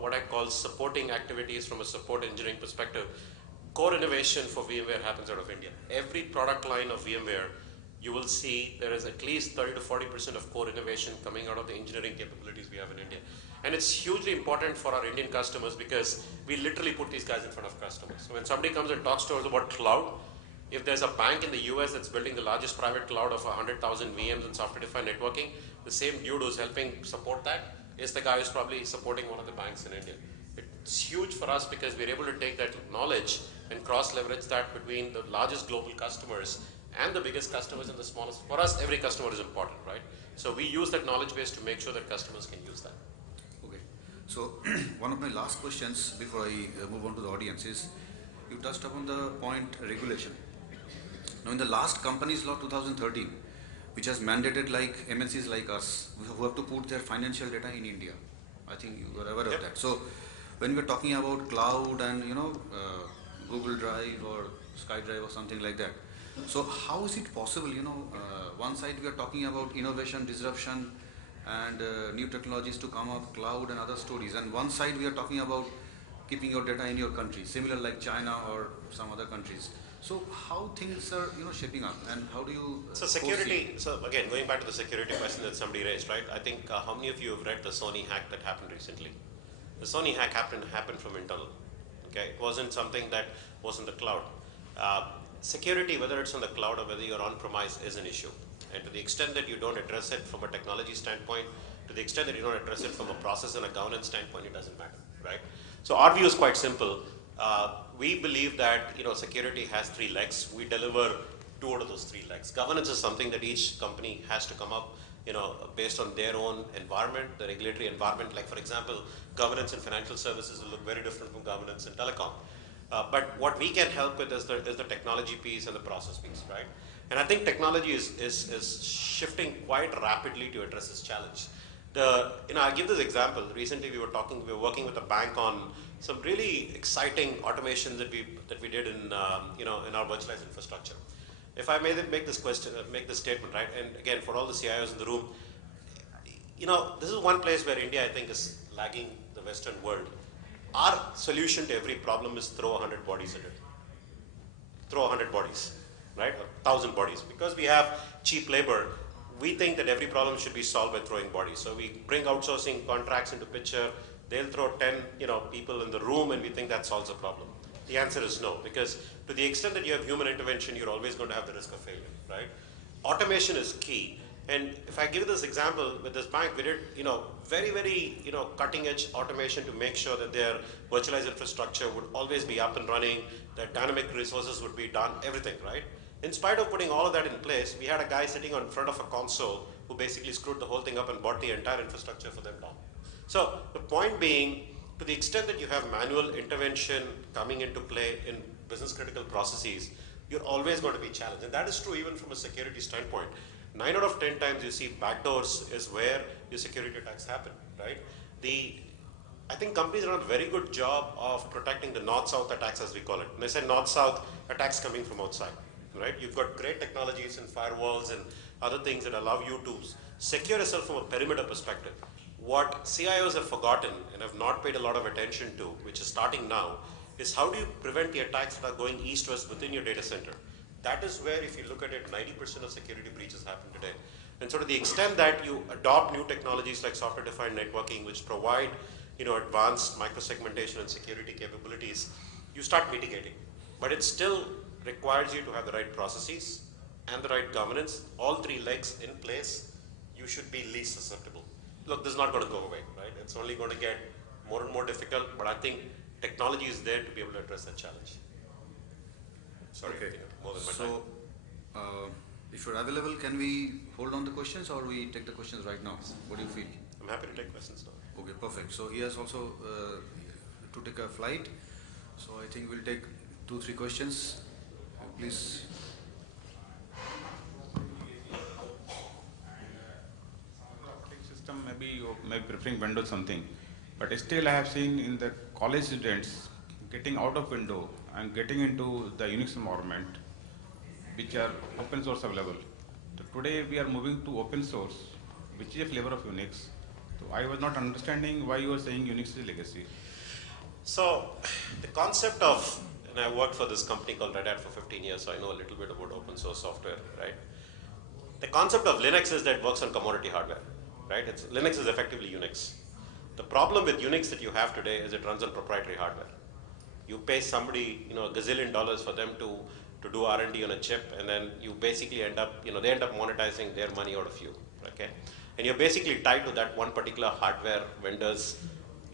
what I call supporting activities from a support engineering perspective, core innovation for VMware happens out of India. Every product line of VMware, you will see there is at least 30 to 40% of core innovation coming out of the engineering capabilities we have in India. And it's hugely important for our Indian customers because we literally put these guys in front of customers. So when somebody comes and talks to us about cloud, if there's a bank in the US that's building the largest private cloud of 100,000 VMs and software-defined networking, the same dude who's helping support that is the guy who's probably supporting one of the banks in India. It's huge for us because we're able to take that knowledge and cross-leverage that between the largest global customers and the biggest customers and the smallest. For us, every customer is important, right? So we use that knowledge base to make sure that customers can use that. Okay. So one of my last questions before I move on to the audience is, you touched upon the point regulation. Now in the last Companies Law 2013, which has mandated like MNCs like us, who have to put their financial data in India. I think you are aware of that. So when we're talking about cloud and Google Drive or SkyDrive or something like that, so how is it possible, one side we are talking about innovation, disruption and new technologies to come up, cloud and other stories, and one side we are talking about keeping your data in your country, similar like China or some other countries. So how things are shaping up, and how do you so security, so again going back to the security question that somebody raised, right? I think how many of you have read the Sony hack that happened recently? The Sony hack happened from internal. Okay, it wasn't something that was in the cloud. Security, whether it's on the cloud or whether you're on-premise, is an issue. And to the extent that you don't address it from a technology standpoint, to the extent that you don't address it from a process and a governance standpoint, it doesn't matter, right? So our view is quite simple. We believe that security has three legs. We deliver two out of those three legs. Governance is something that each company has to come up, based on their own environment, the regulatory environment. Like for example, governance in financial services will look very different from governance in telecom. But what we can help with is the technology piece and the process piece, right? And I think technology is shifting quite rapidly to address this challenge. I'll give this example. Recently we were working with a bank on some really exciting automation that we did in our virtualized infrastructure. If I may then make this statement, right? And again, for all the CIOs in the room, this is one place where India, I think, is lagging the Western world. Our solution to every problem is throw 100 bodies at it. Throw 100 bodies, right? 1,000 bodies. Because we have cheap labor, we think that every problem should be solved by throwing bodies. So we bring outsourcing contracts into picture. They'll throw 10 people in the room and we think that solves the problem. The answer is no, because to the extent that you have human intervention, you're always going to have the risk of failure, right? Automation is key. And if I give you this example with this bank, we did very, very cutting edge automation to make sure that their virtualized infrastructure would always be up and running, that dynamic resources would be done, everything, right? In spite of putting all of that in place, we had a guy sitting in front of a console who basically screwed the whole thing up and brought the entire infrastructure for them down. So the point being, to the extent that you have manual intervention coming into play in business critical processes, you're always going to be challenged. And that is true even from a security standpoint. 9 out of 10 times you see backdoors is where your security attacks happen, right? I think companies have done a very good job of protecting the north-south attacks, as we call it. When I say north-south, attacks coming from outside, right? You've got great technologies and firewalls and other things that allow you to secure yourself from a perimeter perspective. What CIOs have forgotten and have not paid a lot of attention to, which is starting now, is how do you prevent the attacks that are going east-west within your data center? That is where, if you look at it, 90% of security breaches happen today. And so to the extent that you adopt new technologies like software-defined networking, which provide advanced microsegmentation and security capabilities, you start mitigating. But it still requires you to have the right processes and the right governance, all three legs in place. You should be least susceptible. Look, this is not going to go away, right? It's only going to get more and more difficult, but I think technology is there to be able to address that challenge. Sorry, Okay. I think more than my time. So, if you're available, can we hold on the questions or we take the questions right now? What do you feel? I'm happy to take questions now. Okay, perfect. So he has also to take a flight. So I think we'll take 2-3 questions. Please. Operating system, maybe you may be preferring Windows something, but still I have seen in the college students getting out of Windows and getting into the Unix environment, which are open source available. So today we are moving to open source, which is a flavor of Unix. So I was not understanding why you were saying Unix is legacy. So the concept of, and I worked for this company called Red Hat for 15 years, so I know a little bit about open source software, right? The concept of Linux is that it works on commodity hardware, right? Linux is effectively Unix. The problem with Unix that you have today is it runs on proprietary hardware. You pay somebody, $1 gazillion for them to do R&D on a chip, and then you basically end up, they end up monetizing their money out of you, okay? And you're basically tied to that one particular hardware vendor's,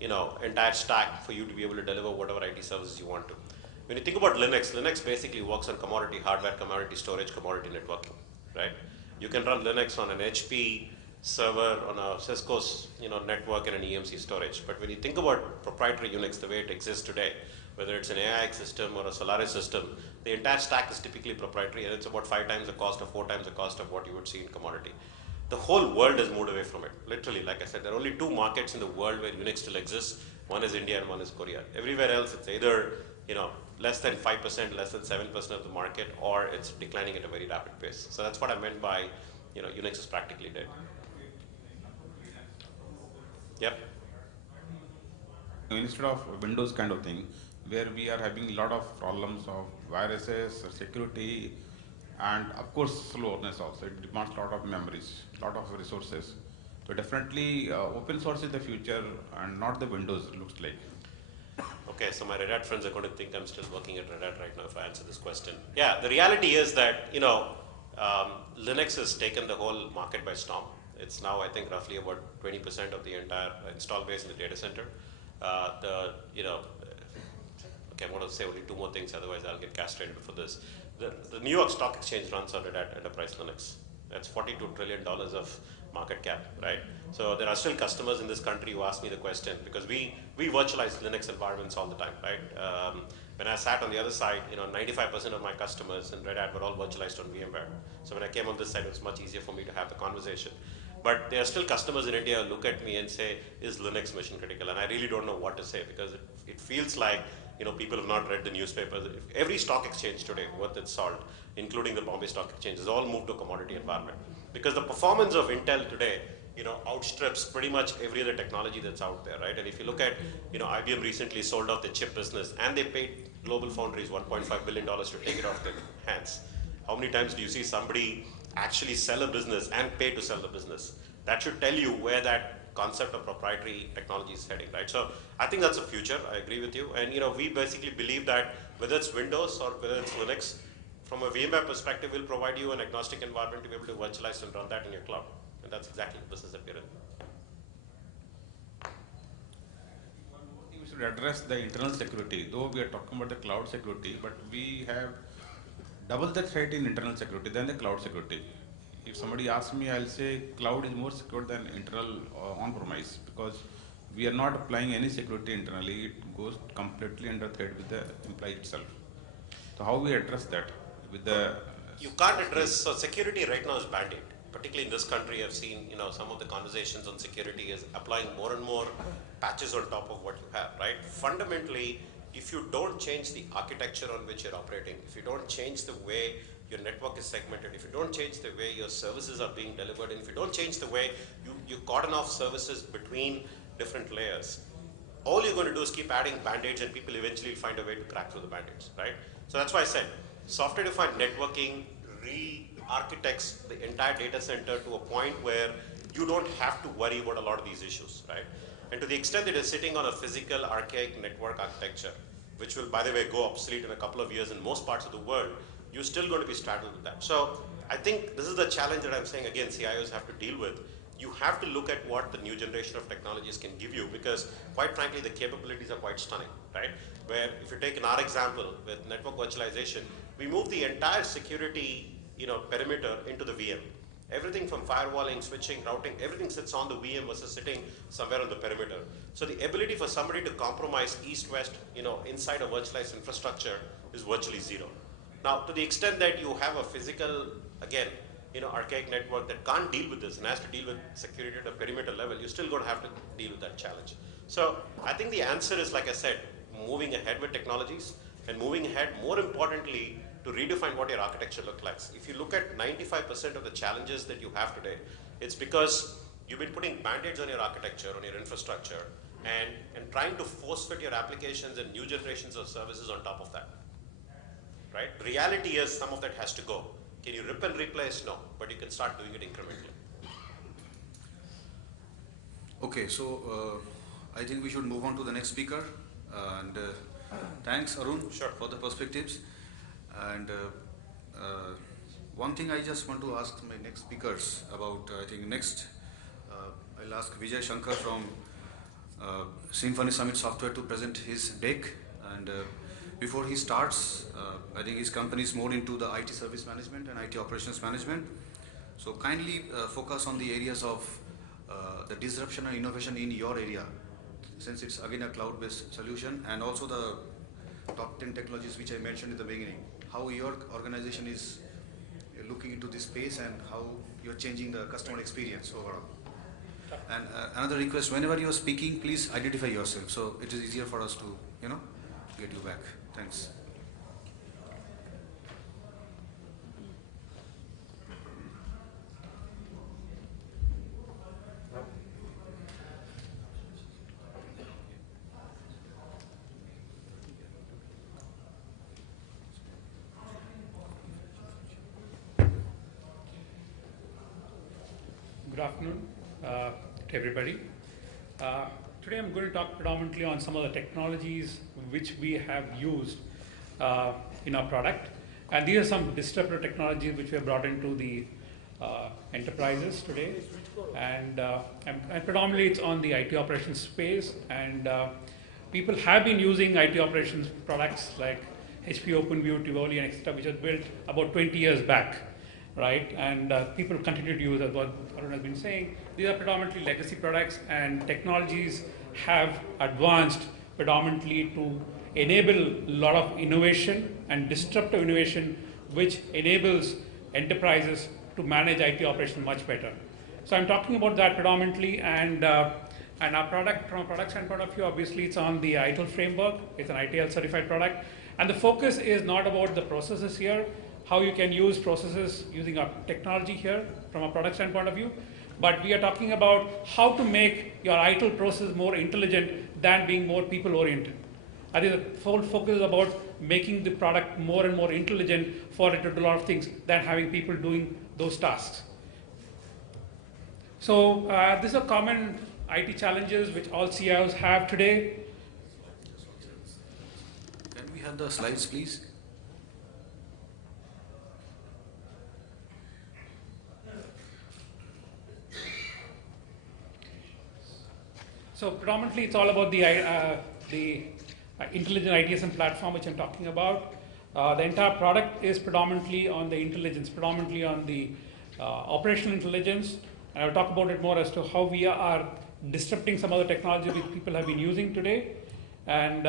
entire stack for you to be able to deliver whatever IT services you want to. When you think about Linux, Linux basically works on commodity hardware, commodity storage, commodity networking, right? You can run Linux on an HP server, on a Cisco's network and an EMC storage. But when you think about proprietary Unix, the way it exists today, whether it's an AIX system or a Solaris system, the entire stack is typically proprietary, and it's about 5 times the cost or 4 times the cost of what you would see in commodity. The whole world has moved away from it. Literally, like I said, there are only 2 markets in the world where Unix still exists. One is India and one is Korea. Everywhere else, it's either less than 5%, less than 7% of the market, or it's declining at a very rapid pace. So that's what I meant by Unix is practically dead. Yep. Instead of Windows kind of thing, where we are having a lot of problems of viruses, security, and of course slowness also. It demands a lot of memories, a lot of resources. So definitely open source is the future and not the Windows, it looks like. Okay, so my Red Hat friends are going to think I'm still working at Red Hat right now if I answer this question. Yeah, the reality is that, Linux has taken the whole market by storm. It's now, I think, roughly about 20% of the entire install base in the data center. Okay, I'm going to say only 2 more things, otherwise I'll get castrated for this. The New York Stock Exchange runs on Red Hat Enterprise Linux. That's $42 trillion of market cap, right? So there are still customers in this country who ask me the question, because we virtualize Linux environments all the time, right? When I sat on the other side, 95% of my customers in Red Hat were all virtualized on VMware. So when I came on this side, it was much easier for me to have the conversation. But there are still customers in India who look at me and say, is Linux mission critical? And I really don't know what to say, because it feels like people have not read the newspapers. Every stock exchange today, worth its salt, including the Bombay Stock Exchange, has all moved to a commodity environment. Because the performance of Intel today, outstrips pretty much every other technology that's out there, right? And if you look at, IBM recently sold off the chip business, and they paid Global Foundries $1.5 billion to take it off their hands. How many times do you see somebody actually sell a business and pay to sell the business? That should tell you where that concept of proprietary technology is heading, right? So I think that's the future. I agree with you. And we basically believe that whether it's Windows or whether it's Linux, from a VMware perspective, we'll provide you an agnostic environment to be able to virtualize and run that in your cloud. And that's exactly the business that we're in. We should address the internal security. Though we are talking about the cloud security, but we have double the threat in internal security than the cloud security. If somebody asks me, I'll say cloud is more secure than internal on-premise, because we are not applying any security internally. It goes completely under threat with the employee itself. So how we address that with the... You can't address, so security right now is band-aid. Particularly in this country, I've seen, some of the conversations on security is applying more and more patches on top of what you have, right? Fundamentally, if you don't change the architecture on which you're operating, if you don't change the way your network is segmented, if you don't change the way your services are being delivered, and if you don't change the way you cordon off services between different layers, all you're going to do is keep adding band-aids, and people eventually will find a way to crack through the band-aids, right? So that's why I said software-defined networking re-architects the entire data center to a point where you don't have to worry about a lot of these issues, right? And to the extent that it's sitting on a physical archaic network architecture, which will, by the way, go obsolete in a couple of years in most parts of the world, you're still going to be straddled with that. So I think this is the challenge that I'm saying, again, CIOs have to deal with. you have to look at what the new generation of technologies can give you, because quite frankly, the capabilities are quite stunning, right? Where if you take in our example with network virtualization, we move the entire security, perimeter into the VM. Everything from firewalling, switching, routing, everything sits on the VM versus sitting somewhere on the perimeter. So the ability for somebody to compromise east-west, inside a virtualized infrastructure is virtually zero. Now, to the extent that you have a physical, again, archaic network that can't deal with this and has to deal with security at a perimeter level, you're still going to have to deal with that challenge. So I think the answer is, like I said, moving ahead with technologies and moving ahead, more importantly, to redefine what your architecture looks like. If you look at 95% of the challenges that you have today, it's because you've been putting band-aids on your architecture, on your infrastructure, and trying to force fit your applications and new generations of services on top of that. Right? Reality is some of that has to go. Can you rip and replace? No, but you can start doing it incrementally. Okay, so I think we should move on to the next speaker. And thanks, Arun, for the perspectives. And one thing I just want to ask my next speakers about, I think next, I'll ask Vijay Shankar from Symphony Summit Software to present his deck. And before he starts, I think his company is more into the IT service management and IT operations management. So kindly focus on the areas of the disruption and innovation in your area, since it's again a cloud-based solution, and also the top 10 technologies which I mentioned in the beginning, how your organization is looking into this space and how you're changing the customer experience overall. And another request, whenever you are speaking, please identify yourself, so it is easier for us to, get you back. Thanks. Good afternoon to everybody. Today I'm going to talk predominantly on some of the technologies which we have used in our product. And these are some disruptive technologies which we have brought into the enterprises today. And predominantly it's on the IT operations space. And people have been using IT operations products like HP OpenView, Tivoli, and etc., which was built about 20 years back. Right, and people continue to use, as what Arun has been saying, these are predominantly legacy products, and technologies have advanced predominantly to enable a lot of innovation and disruptive innovation, which enables enterprises to manage IT operations much better. So I'm talking about that predominantly, and our product, from a product standpoint of view, obviously it's on the ITIL framework. It's an ITIL certified product, and the focus is not about the processes here, how you can use processes using our technology here from a product standpoint of view, but we are talking about how to make your ITIL process more intelligent than being more people-oriented. I think the whole focus is about making the product more and more intelligent for it to do a lot of things than having people doing those tasks. So these are common IT challenges which all CIOs have today. Can we have the slides, please? So predominantly, it's all about the intelligent ITSM platform, which I'm talking about. The entire product is predominantly on the intelligence, predominantly on the operational intelligence. And I'll talk about it more as to how we are disrupting some of the technology which people have been using today. And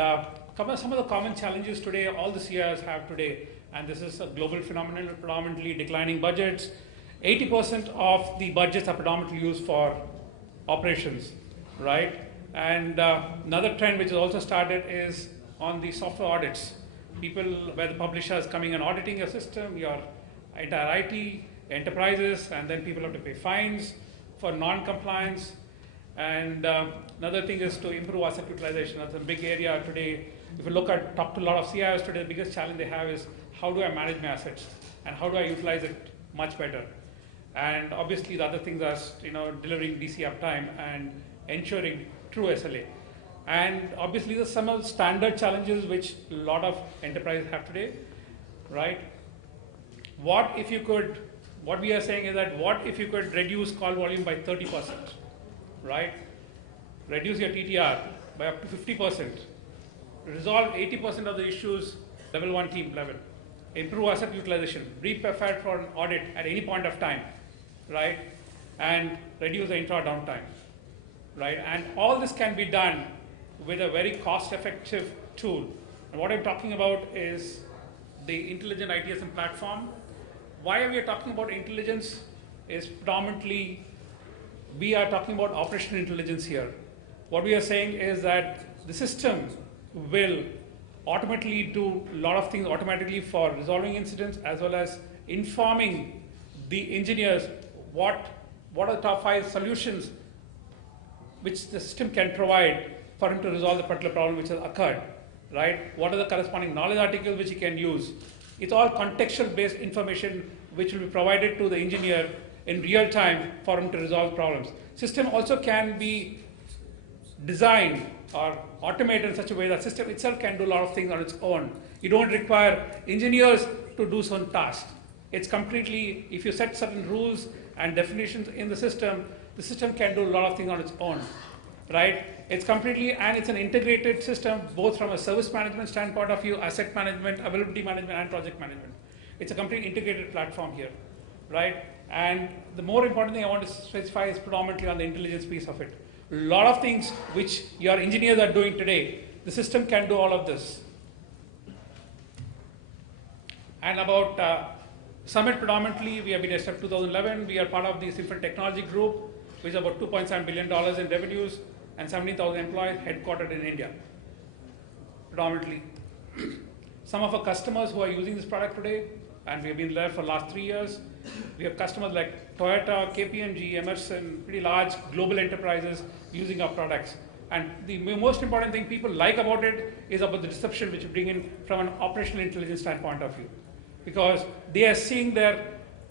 some of the common challenges today, all the CIOs have today, and this is a global phenomenon, predominantly declining budgets. 80% of the budgets are predominantly used for operations. Right, and another trend which has also started is on the software audits. People, where the publisher is coming and auditing your system, your entire IT, enterprises, and then people have to pay fines for non-compliance. And another thing is to improve asset utilization. That's a big area today. If you talk to a lot of CIOs today, the biggest challenge they have is how do I manage my assets and how do I utilize it much better. And obviously the other things are delivering DC uptime and ensuring true SLA. And obviously there's some of the standard challenges which a lot of enterprises have today, right? What if you could what we are saying is that what if you could reduce call volume by 30%, right? Reduce your TTR by up to 50%, resolve 80% of the issues level 1 team level, improve asset utilization, be prepared for an audit at any point of time, right? And reduce the intra downtime, right? And all this can be done with a very cost-effective tool. And what I'm talking about is the intelligent ITSM platform. Why we are talking about intelligence is predominantly we are talking about operational intelligence here. What we are saying is that the system will automatically do a lot of things automatically for resolving incidents as well as informing the engineers what are the top 5 solutions which the system can provide for him to resolve the particular problem which has occurred, right? What are the corresponding knowledge articles which he can use? It's all contextual based information which will be provided to the engineer in real time for him to resolve problems. System also can be designed or automated in such a way that system itself can do a lot of things on its own. You don't require engineers to do some tasks. It's completely, if you set certain rules and definitions in the system can do a lot of things on its own, right? It's completely, and it's an integrated system, both from a service management standpoint of view, asset management, availability management, and project management. It's a complete integrated platform here, right? And the more important thing I want to specify is predominantly on the intelligence piece of it. A lot of things which your engineers are doing today, the system can do all of this. And about Summit predominantly, we have been established 2011. We are part of the Symphony Technology Group, which is about $2.7 billion in revenues and 17,000 employees headquartered in India, predominantly. Some of our customers who are using this product today, and we have been there for the last 3 years, we have customers like Toyota, KPMG, Emerson, pretty large global enterprises using our products. And the most important thing people like about it is about the disruption which we bring in from an operational intelligence standpoint of view. Because they are seeing the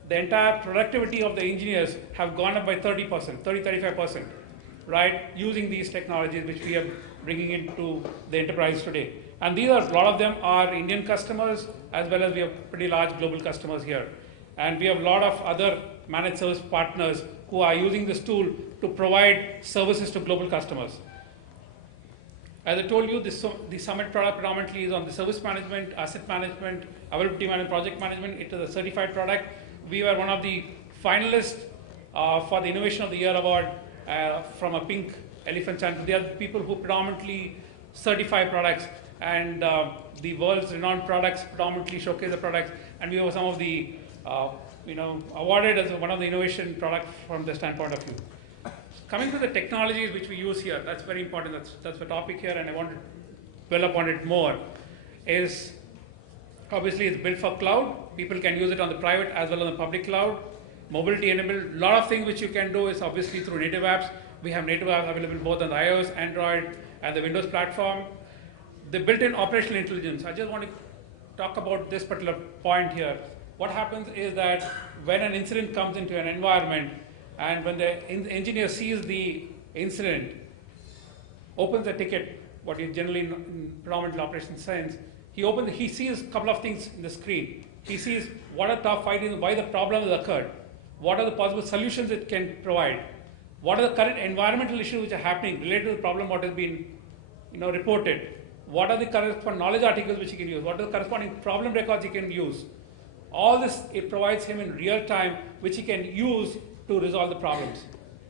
entire productivity of the engineers have gone up by 30%, 35%, right, using these technologies which we are bringing into the enterprise today. And these are, a lot of them are Indian customers, as well as we have pretty large global customers here. And we have a lot of other managed service partners who are using this tool to provide services to global customers. As I told you, the Summit product predominantly is on the service management, asset management, availability management, project management. It is a certified product. We were one of the finalists for the Innovation of the Year award from a Pink Elephant Channel. They are people who predominantly certify products, and the world's renowned products predominantly showcase the products. And we were some of the, awarded as one of the innovation products from the standpoint of view. Coming to the technologies which we use here, that's very important. That's the topic here, and I want to dwell upon it more. Is obviously it's built for cloud. People can use it on the private as well as on the public cloud. Mobility enabled. A lot of things which you can do is obviously through native apps. We have native apps available both on the iOS, Android, and the Windows platform. The built-in operational intelligence. I just want to talk about this particular point here. What happens is that when an incident comes into an environment, and when the engineer sees the incident, opens the ticket, what is generally in predominant operations sense, he sees a couple of things in the screen. He sees what are top 5 reasons why the problem has occurred, what are the possible solutions it can provide, what are the current environmental issues which are happening related to the problem what has been reported, what are the corresponding knowledge articles which he can use, what are the corresponding problem records he can use. All this, it provides him in real time, which he can use to resolve the problems.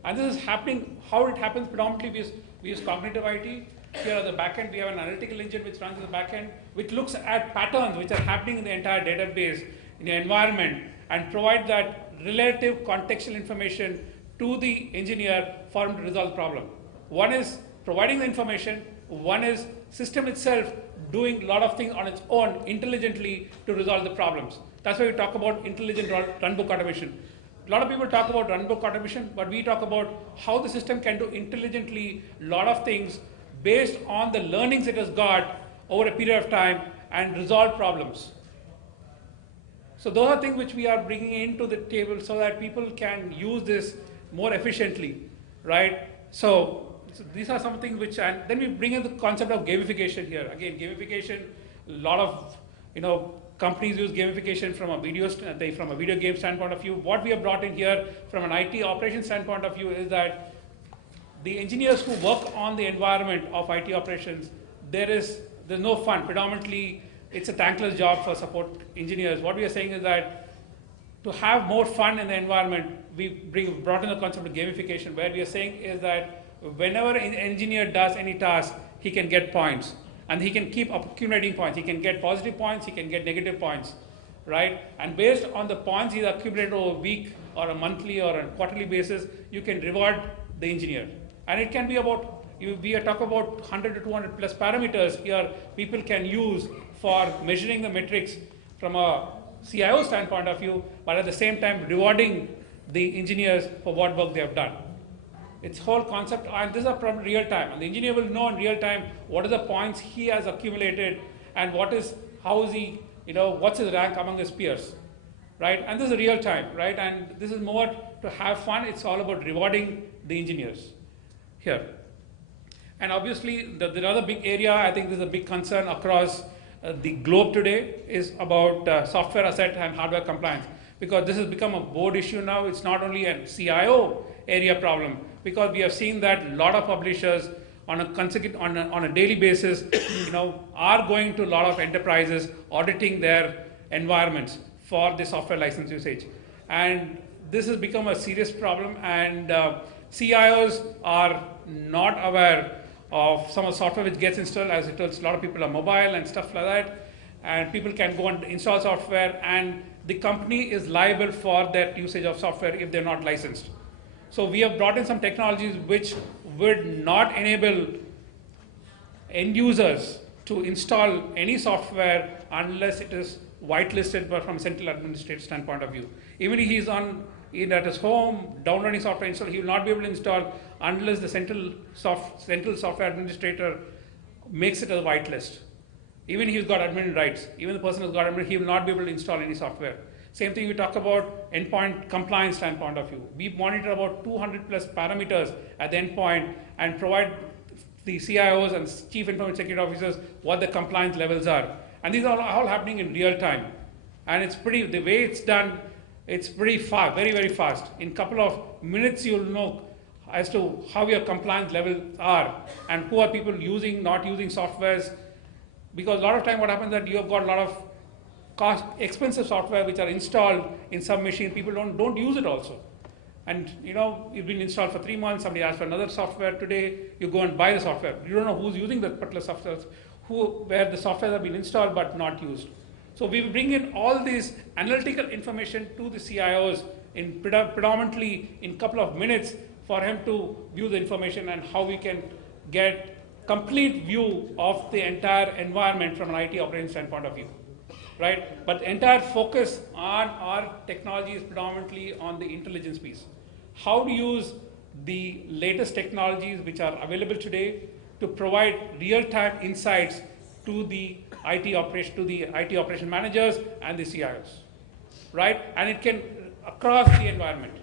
And this is happening, how it happens predominantly, we use cognitive IT. Here at the back end, we have an analytical engine which runs in the back end, which looks at patterns which are happening in the entire database, in the environment, and provide that relative contextual information to the engineer for him to resolve the problem. One is providing the information, one is system itself doing a lot of things on its own intelligently to resolve the problems. That's why we talk about intelligent runbook automation. A lot of people talk about runbook automation, but we talk about how the system can do intelligently a lot of things based on the learnings it has got over a period of time and resolve problems. So those are things which we are bringing into the table so that people can use this more efficiently, right? So these are some things which, and then we bring in the concept of gamification here. Again, gamification, a lot of, companies use gamification from a video game standpoint of view. What we have brought in here from an IT operations standpoint of view is that the engineers who work on the environment of IT operations, there's no fun. Predominantly, it's a thankless job for support engineers. What we are saying is that to have more fun in the environment, we brought in the concept of gamification, where we are saying is that whenever an engineer does any task, he can get points. And he can keep accumulating points. He can get positive points, he can get negative points, right? And based on the points he's accumulated over a week or a monthly or a quarterly basis, you can reward the engineer. And it can be about, we are talking about 100 to 200 plus parameters here people can use for measuring the metrics from a CIO standpoint of view, but at the same time rewarding the engineers for what work they have done. It's whole concept, and this is a problem real time. And the engineer will know in real time what are the points he has accumulated and how is he, what's his rank among his peers, right? And this is real time, right? And this is more to have fun. It's all about rewarding the engineers here. And obviously, the other big area, I think this is a big concern across the globe today, is about software asset and hardware compliance. Because this has become a board issue now. It's not only a CIO area problem, because we have seen that a lot of publishers on a daily basis, are going to a lot of enterprises auditing their environments for the software license usage. And this has become a serious problem, and CIOs are not aware of some of the software which gets installed. As it tells, a lot of people are mobile and stuff like that, and people can go and install software, and the company is liable for that usage of software if they're not licensed. So we have brought in some technologies which would not enable end users to install any software unless it is whitelisted from a central administrative standpoint of view. Even if he's at his home downloading software install, he will not be able to install unless the central software administrator makes it as a whitelist. Even if he's got admin rights, even the person who's got admin, he will not be able to install any software. Same thing we talk about endpoint compliance standpoint of view. We monitor about 200 plus parameters at the endpoint and provide the CIOs and chief information security officers what the compliance levels are. And these are all happening in real time. And the way it's done, it's pretty fast, very, very fast. In a couple of minutes, you'll know as to how your compliance levels are and who are people using, not using softwares. Because a lot of time what happens is that you have got a lot of expensive software which are installed in some machine, people don't use it also. And you've been installed for 3 months, somebody asks for another software today, you go and buy the software. You don't know who's using that particular software, where the software have been installed but not used. So we bring in all this analytical information to the CIOs in predominantly in a couple of minutes for him to view the information and how we can get complete view of the entire environment from an IT operations standpoint of view, right? But the entire focus on our technology is predominantly on the intelligence piece. How to use the latest technologies which are available today to provide real-time insights to the IT operation managers and the CIOs, right? And it can across the environment,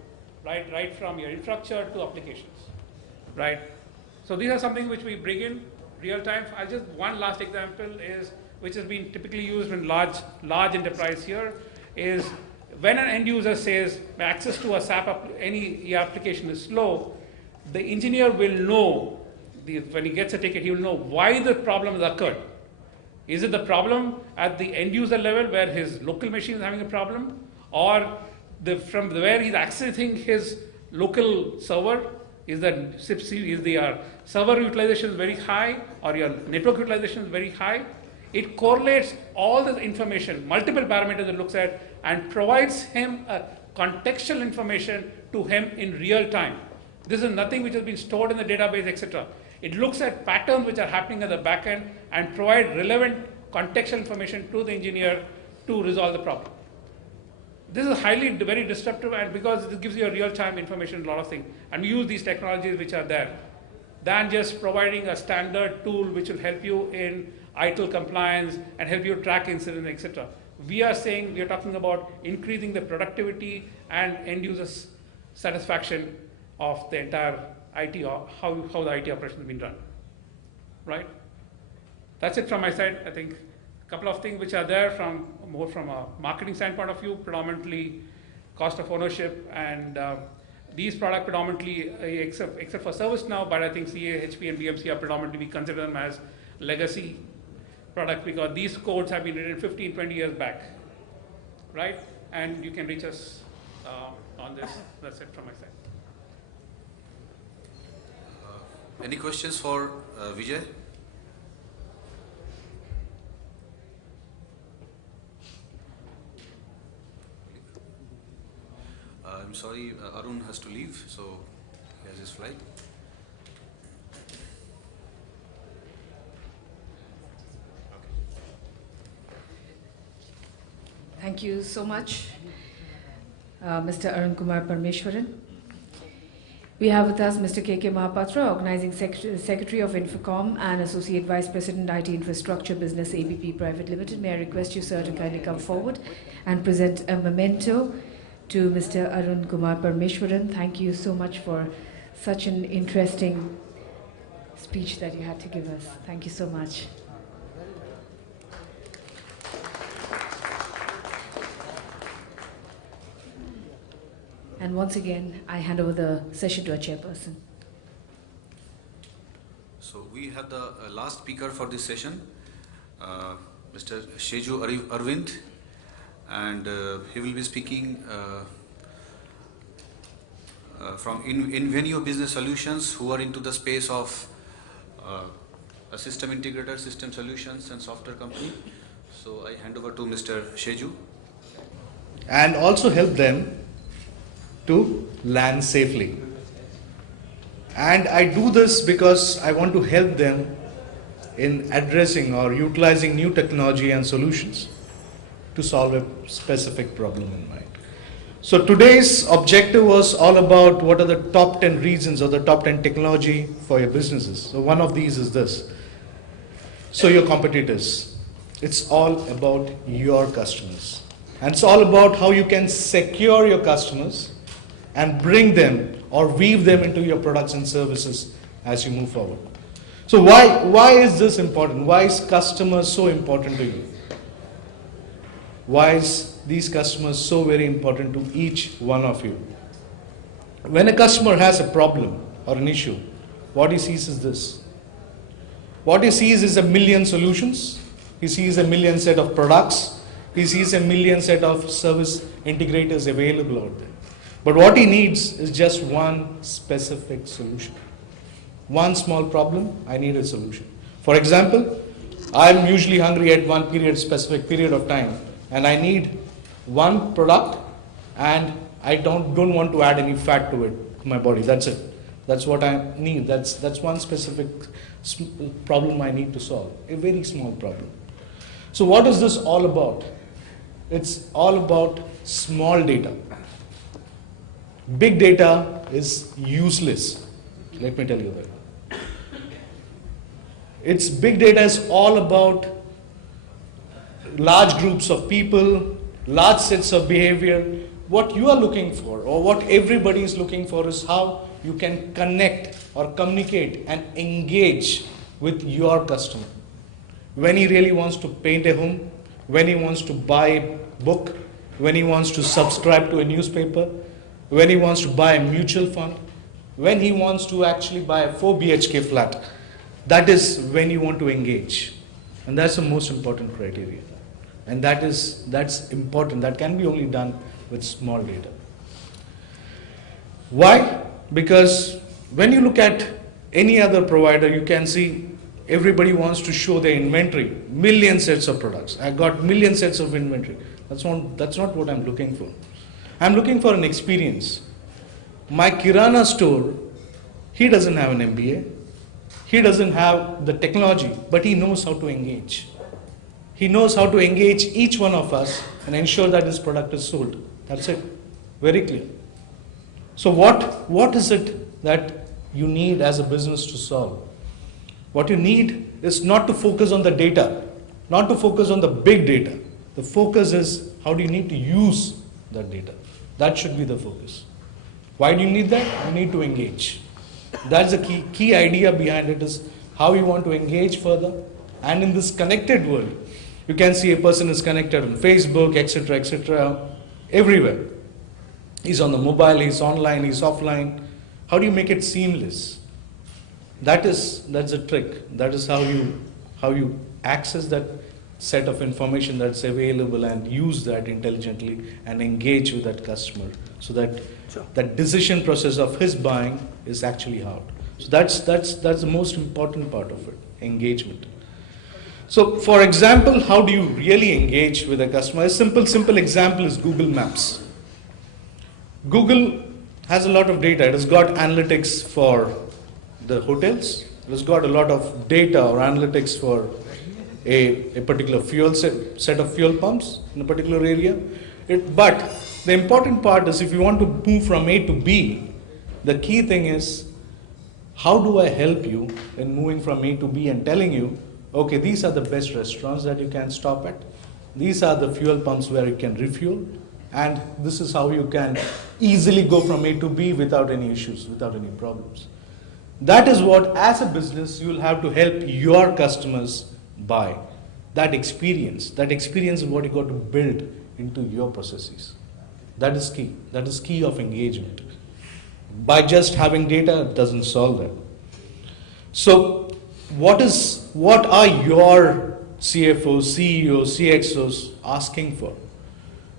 right from your infrastructure to applications, right? So these are something which we bring in real time. One last example is, which has been typically used in large enterprise here, is when an end user says access to a SAP, any application is slow, the engineer will know, when he gets a ticket, he will know why the problem has occurred. Is it the problem at the end user level where his local machine is having a problem, or from where he's accessing his local server? Is the server utilization is very high, or your network utilization is very high? It correlates all the information, multiple parameters it looks at, and provides him a contextual information to him in real time. This is nothing which has been stored in the database, etc. It looks at patterns which are happening at the back end and provide relevant contextual information to the engineer to resolve the problem. This is very disruptive, and because this gives you a real-time information, a lot of things. And we use these technologies which are there, than just providing a standard tool which will help you in ITIL compliance and help you track incidents, etc. We are talking about increasing the productivity and end users' satisfaction of the entire IT, how the IT operation has been run, right? That's it from my side. I think a couple of things which are there from more from a marketing standpoint of view, predominantly cost of ownership, and these products predominantly, except for ServiceNow, but I think CA, HP, and BMC are predominantly, we consider them as legacy products because these codes have been written 15, 20 years back, right? And you can reach us on this. That's it from my side. Any questions for Vijay? I'm sorry, Arun has to leave, so he has his flight. Thank you so much, Mr. Arun Kumar Parmeshwaran. We have with us Mr. K.K. Mahapatra, Organizing Secretary of Infocom and Associate Vice President, IT Infrastructure Business, ABP Private Limited. May I request you, sir, to kindly come forward and present a memento to Mr. Arun Kumar Parmeshwaran. Thank you so much for such an interesting speech that you had to give us. Thank you so much. And once again, I hand over the session to our chairperson. So we have the last speaker for this session, Mr. Sheju Arvind, and he will be speaking from Invenio Business Solutions, who are into the space of a system integrator, system solutions, and software company. So I hand over to Mr. Sheju. And also help them to land safely. And I do this because I want to help them in addressing or utilizing new technology and solutions to solve a specific problem in mind. So today's objective was all about what are the top 10 reasons or the top 10 technology for your businesses. So one of these is this. So your competitors. It's all about your customers. And it's all about how you can secure your customers and bring them or weave them into your products and services as you move forward. So why is this important? Why is customers so important to you? Why is these customers so very important to each one of you? When a customer has a problem or an issue, what he sees is this. What he sees is a million solutions. He sees a million set of products. He sees a million set of service integrators available out there. But what he needs is just one specific solution. One small problem, I need a solution. For example, I'm usually hungry at one specific period of time, and I need one product, and I don't want to add any fat to it, to my body. That's it. That's what I need. That's one specific problem I need to solve. A very small problem. So what is this all about? It's all about small data. Big data is useless. Let me tell you that. Big data is all about large groups of people, large sets of behavior. What you are looking for, or what everybody is looking for, is how you can connect or communicate and engage with your customer. When he really wants to paint a home, when he wants to buy a book, when he wants to subscribe to a newspaper, when he wants to buy a mutual fund, when he wants to actually buy a 4 BHK flat. That is when you want to engage. And that's the most important criteria. And that's important. That can be only done with small data. Why? Because when you look at any other provider, you can see everybody wants to show their inventory, million sets of products. I got million sets of inventory. That's not what I'm looking for. I'm looking for an experience. My Kirana store, he doesn't have an MBA. He doesn't have the technology, but he knows how to engage. He knows how to engage each one of us and ensure that this product is sold. That's it. Very clear. So what is it that you need as a business to solve? What you need is not to focus on the data, not to focus on the big data. The focus is how do you need to use that data. That should be the focus. Why do you need that? You need to engage. That's the key idea behind it, is how you want to engage further. And in this connected world, You can see a person is connected on Facebook, etc., everywhere. He's on the mobile, he's online, he's offline. How do you make it seamless? That's a trick. That is how you access that set of information that's available and use that intelligently and engage with that customer so that that decision process of his buying is actually hard. So that's the most important part of it, engagement. So for example, how do you really engage with a customer? A simple example is Google Maps. Google has a lot of data. It has got analytics for the hotels. It has got a lot of data or analytics for a particular set of fuel pumps in a particular area. But the important part is if you want to move from A to B, the key thing is how do I help you in moving from A to B and telling you, okay, these are the best restaurants that you can stop at. These are the fuel pumps where you can refuel. And this is how you can easily go from A to B without any issues, without any problems. That is what, as a business, you will have to help your customers buy. That experience is what you got to build into your processes. That is key. That is key of engagement. By just having data, it doesn't solve that. So, what are your CFOs, CEOs, CXOs asking for?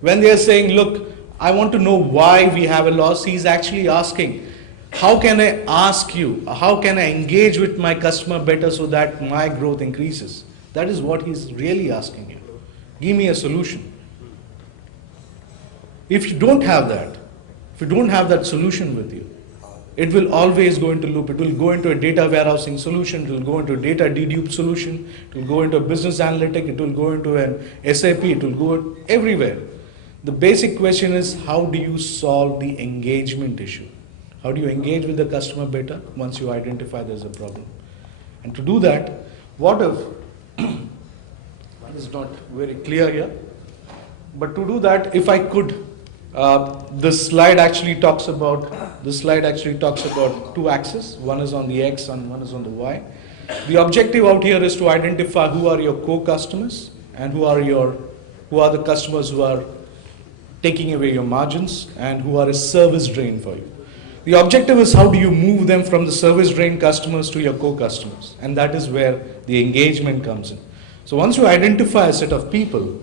When they are saying, look, I want to know why we have a loss, he's actually asking, how can I ask you, how can I engage with my customer better so that my growth increases? That is what he's really asking you. Give me a solution. If you don't have that, if you don't have that solution with you, it will always go into loop. It will go into a data warehousing solution, it will go into a data dedupe solution, it will go into a business analytic, it will go into an SAP, it will go everywhere. The basic question is, how do you solve the engagement issue? How do you engage with the customer better once you identify there's a problem? And to do that, what if, that is not very clear here, but to do that, if I could, this slide actually talks about two axes. One is on the X and one is on the Y. The objective out here is to identify who are your core customers and who are the customers who are taking away your margins and who are a service drain for you. The objective is how do you move them from the service drain customers to your core customers, and that is where the engagement comes in. So once you identify a set of people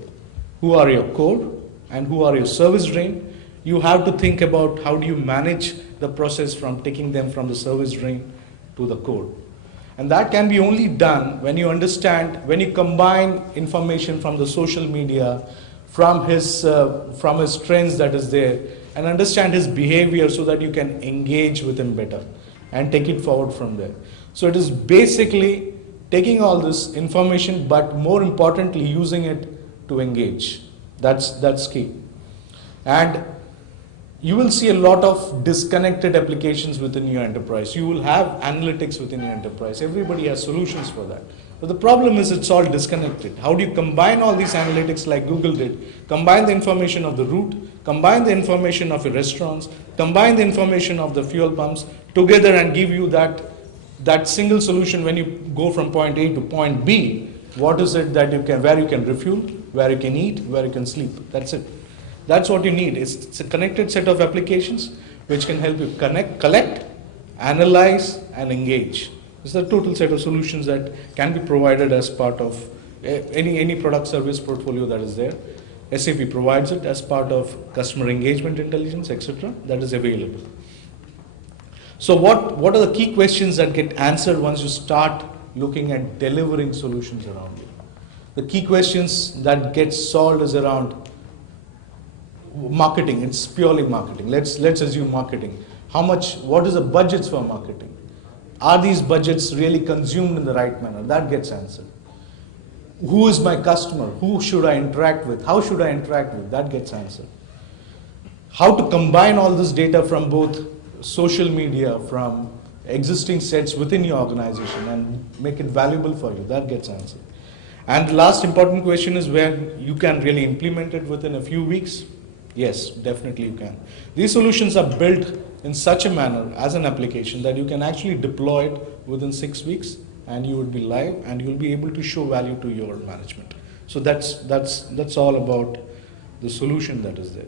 who are your core and who are your service drain, you have to think about how do you manage the process from taking them from the service drain to the core. And that can be only done when you understand, when you combine information from the social media, from his trends that is there, and understand his behavior so that you can engage with him better and take it forward from there. So it is basically taking all this information, but more importantly using it to engage. That's key. And you will see a lot of disconnected applications within your enterprise. You will have analytics within your enterprise. Everybody has solutions for that. But the problem is it's all disconnected. How do you combine all these analytics like Google did? Combine the information of the route, combine the information of your restaurants, combine the information of the fuel pumps together and give you that single solution when you go from point A to point B. What is it that where you can refuel, where you can eat, where you can sleep. That's it. That's what you need. It's a connected set of applications which can help you collect, analyze, and engage. It's the total set of solutions that can be provided as part of any product service portfolio that is there. SAP provides it as part of customer engagement intelligence, etc. that is available. So what are the key questions that get answered once you start looking at delivering solutions around you? The key questions that get solved is around marketing. It's purely marketing. Let's assume marketing. What is the budgets for marketing? Are these budgets really consumed in the right manner? That gets answered. Who is my customer? Who should I interact with? How should I interact with? That gets answered. How to combine all this data from both social media, from existing sets within your organization and make it valuable for you? That gets answered. And the last important question is where you can really implement it within a few weeks. Yes, definitely you can. These solutions are built in such a manner as an application that you can actually deploy it within 6 weeks and you will be live and you will be able to show value to your management. So that's all about the solution that is there.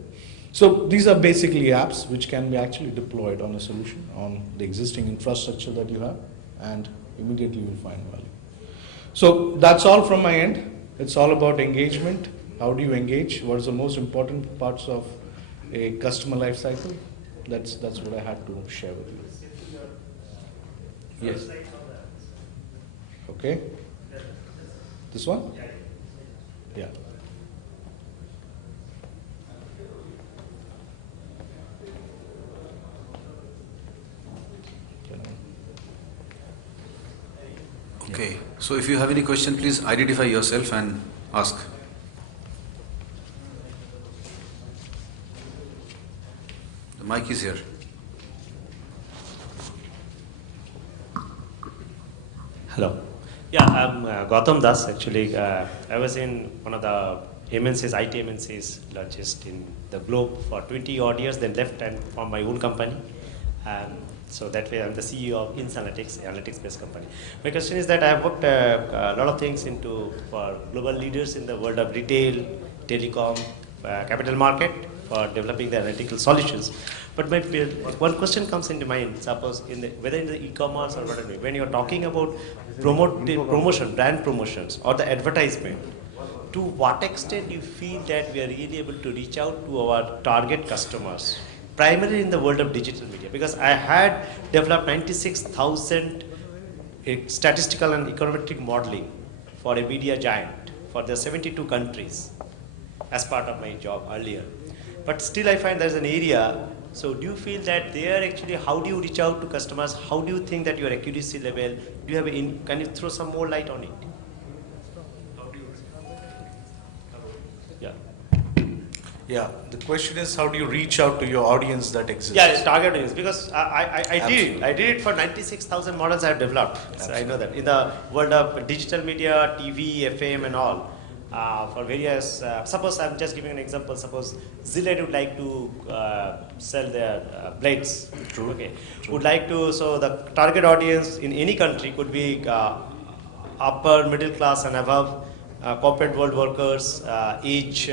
So these are basically apps which can be actually deployed on a solution on the existing infrastructure that you have, and immediately you'll find value. So that's all from my end. It's all about engagement. How do you engage? What is the most important parts of a customer life cycle? That's what I had to share with you. Yes. Okay. This one? Yeah. Okay, so if you have any question, please identify yourself and ask. The mic is here. Hello. Yeah, I'm Gautam Das. Actually, I was in one of the MNCs, IT MNCs, largest in the globe for 20 odd years, then left and formed my own company. So that way I'm the CEO of INS analytics-based company. My question is that I have worked a lot of things for global leaders in the world of retail, telecom, capital market for developing the analytical solutions. But one question comes into mind, suppose whether in the e-commerce or whatever, when you're talking about promotion, brand promotions or the advertisement, to what extent you feel that we are really able to reach out to our target customers? Primarily in the world of digital media, because I had developed 96,000 statistical and econometric modeling for a media giant for the 72 countries as part of my job earlier. But still I find there's an area, so do you feel that there actually, how do you reach out to customers? How do you think that your accuracy level, do you have can you throw some more light on it? Yeah, the question is how do you reach out to your audience that exists? Yeah, target audience, because I did it for 96,000 models I have developed. So I know that in the world of digital media, TV, FM and all, for various, suppose I'm just giving an example, suppose Zillet would like to sell their blades. True. Okay. True. Would like to, so the target audience in any country could be upper middle class and above, corporate world workers, age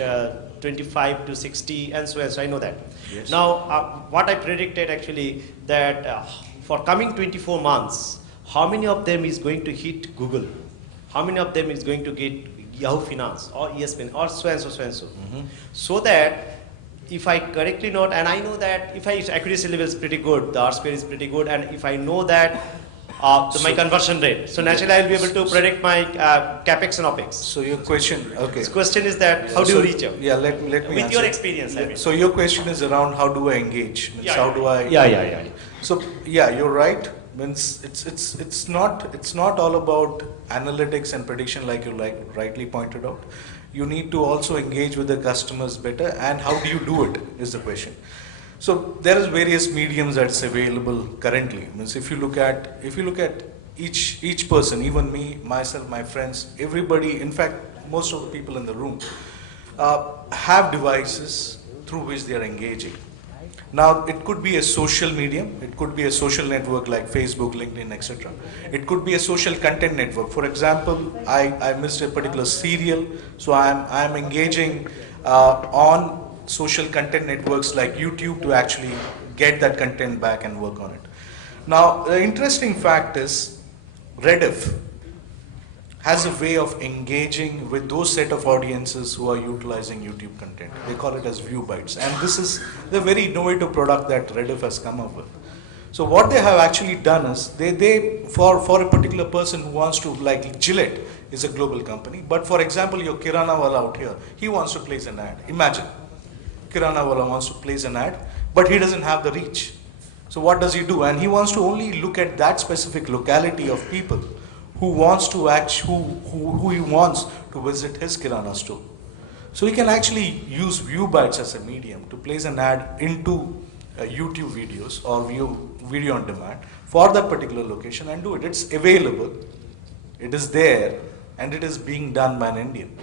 25 to 60 and so on. So I know that. Yes. Now, what I predicted actually that for coming 24 months, how many of them is going to hit Google? How many of them is going to get Yahoo Finance or ESPN or so and so, so and so? Mm-hmm. So that if I correctly note, and I know that if accuracy level is pretty good, the R-square is pretty good, and if I know that my conversion rate. So naturally, I will be able to predict my capex and opex. So your question, okay. The question is that how do you reach out? Yeah, let me with answer. your experience. I mean. So your question is around how do I engage? Means how do I? Yeah. So yeah, you're right. Means it's not all about analytics and prediction like you rightly pointed out. You need to also engage with the customers better, and how do you do it is the question. So there is various mediums that's available currently. Means if you look at each person, even me, myself, my friends, everybody, in fact, most of the people in the room have devices through which they are engaging. Now, it could be a social medium, it could be a social network like Facebook, LinkedIn, etc. It could be a social content network. For example, I missed a particular serial, so I'm engaging on social content networks like YouTube to actually get that content back and work on it. Now, the interesting fact is Rediff has a way of engaging with those set of audiences who are utilizing YouTube content. They call it as View Bytes, and this is the very innovative product that Rediff has come up with. So what they have actually done is they for a particular person who wants to, like Gillette is a global company, but for example your Kirana wala out here, he wants to place an ad. Imagine Kirana wala wants to place an ad, but he doesn't have the reach. So what does he do? And he wants to only look at that specific locality of people who wants to who he wants to visit his Kirana store. So he can actually use View Bytes as a medium to place an ad into YouTube videos or video on demand for that particular location and do it. It's available, it is there, and it is being done by an Indian.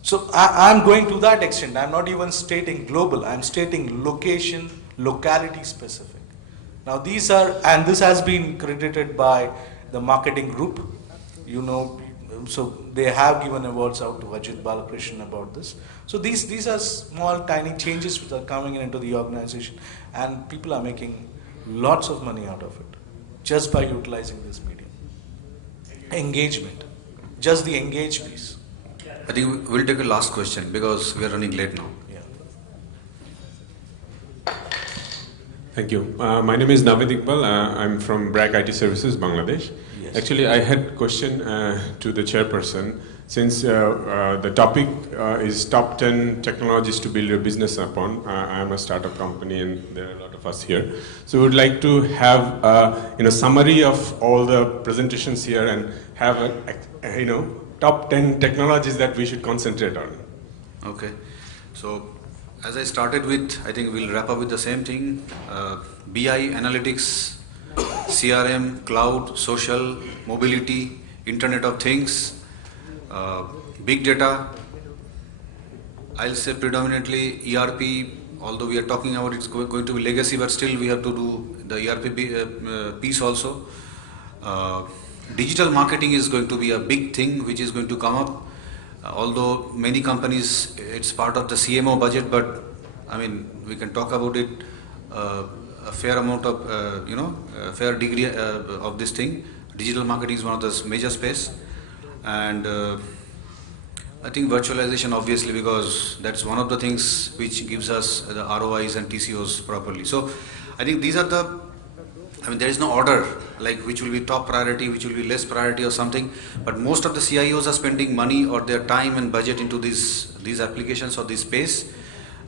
So I'm going to that extent. I'm not even stating global, I'm stating location, locality specific. Now these are, and this has been credited by the marketing group. You know, so they have given awards out to Ajit Balakrishnan about this. So these are small, tiny changes which are coming into the organization, and people are making lots of money out of it just by utilizing this medium. Engagement, just the engage piece. I think we'll take a last question because we are running late now. Yeah. Thank you. My name is Navid Iqbal. I'm from BRAC IT Services, Bangladesh. Yes. Actually, I had a question to the chairperson. Since the topic is top 10 technologies to build your business upon, I am a startup company and there are a lot of us here. So we would like to have a summary of all the presentations here and have a top 10 technologies that we should concentrate on. Okay. So as I started with, I think we'll wrap up with the same thing. BI, analytics, CRM, cloud, social, mobility, Internet of Things, big data. I'll say predominantly ERP, although we are talking about it's going to be legacy, but still we have to do the ERP piece also. Digital marketing is going to be a big thing which is going to come up. Although many companies, it's part of the CMO budget, but I mean, we can talk about it, a fair amount of, a fair degree of this thing. Digital marketing is one of the major space. And I think virtualization, obviously, because that's one of the things which gives us the ROIs and TCOs properly. So I think these are there is no order, like which will be top priority, which will be less priority or something, but most of the CIOs are spending money or their time and budget into these applications or this space.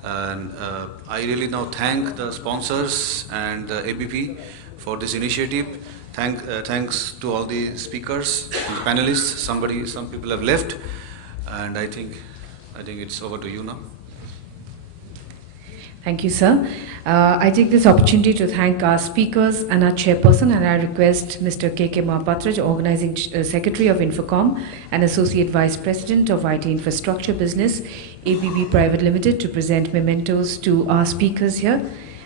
And I really now thank the sponsors and the ABP for this initiative. Thanks to all the speakers, and panelists. Some people have left, and I think it's over to you now. Thank you, sir. I take this opportunity to thank our speakers and our chairperson, and I request Mr. K.K. Mahapatra, Organizing Secretary of Infocom and Associate Vice President of IT Infrastructure Business, ABB Private Limited, to present mementos to our speakers here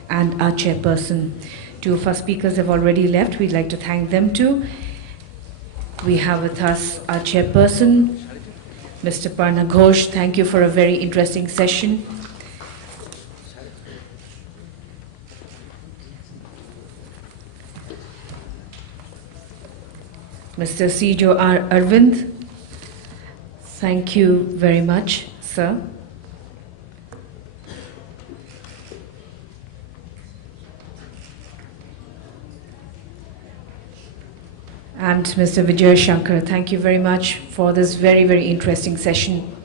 and our chairperson. Two of our speakers have already left. We'd like to thank them too. We have with us our chairperson, Mr. Parna Ghosh. Thank you for a very interesting session. Mr. Sijo Arvind, thank you very much, sir. And Mr. Vijay Shankar, thank you very much for this very, very interesting session.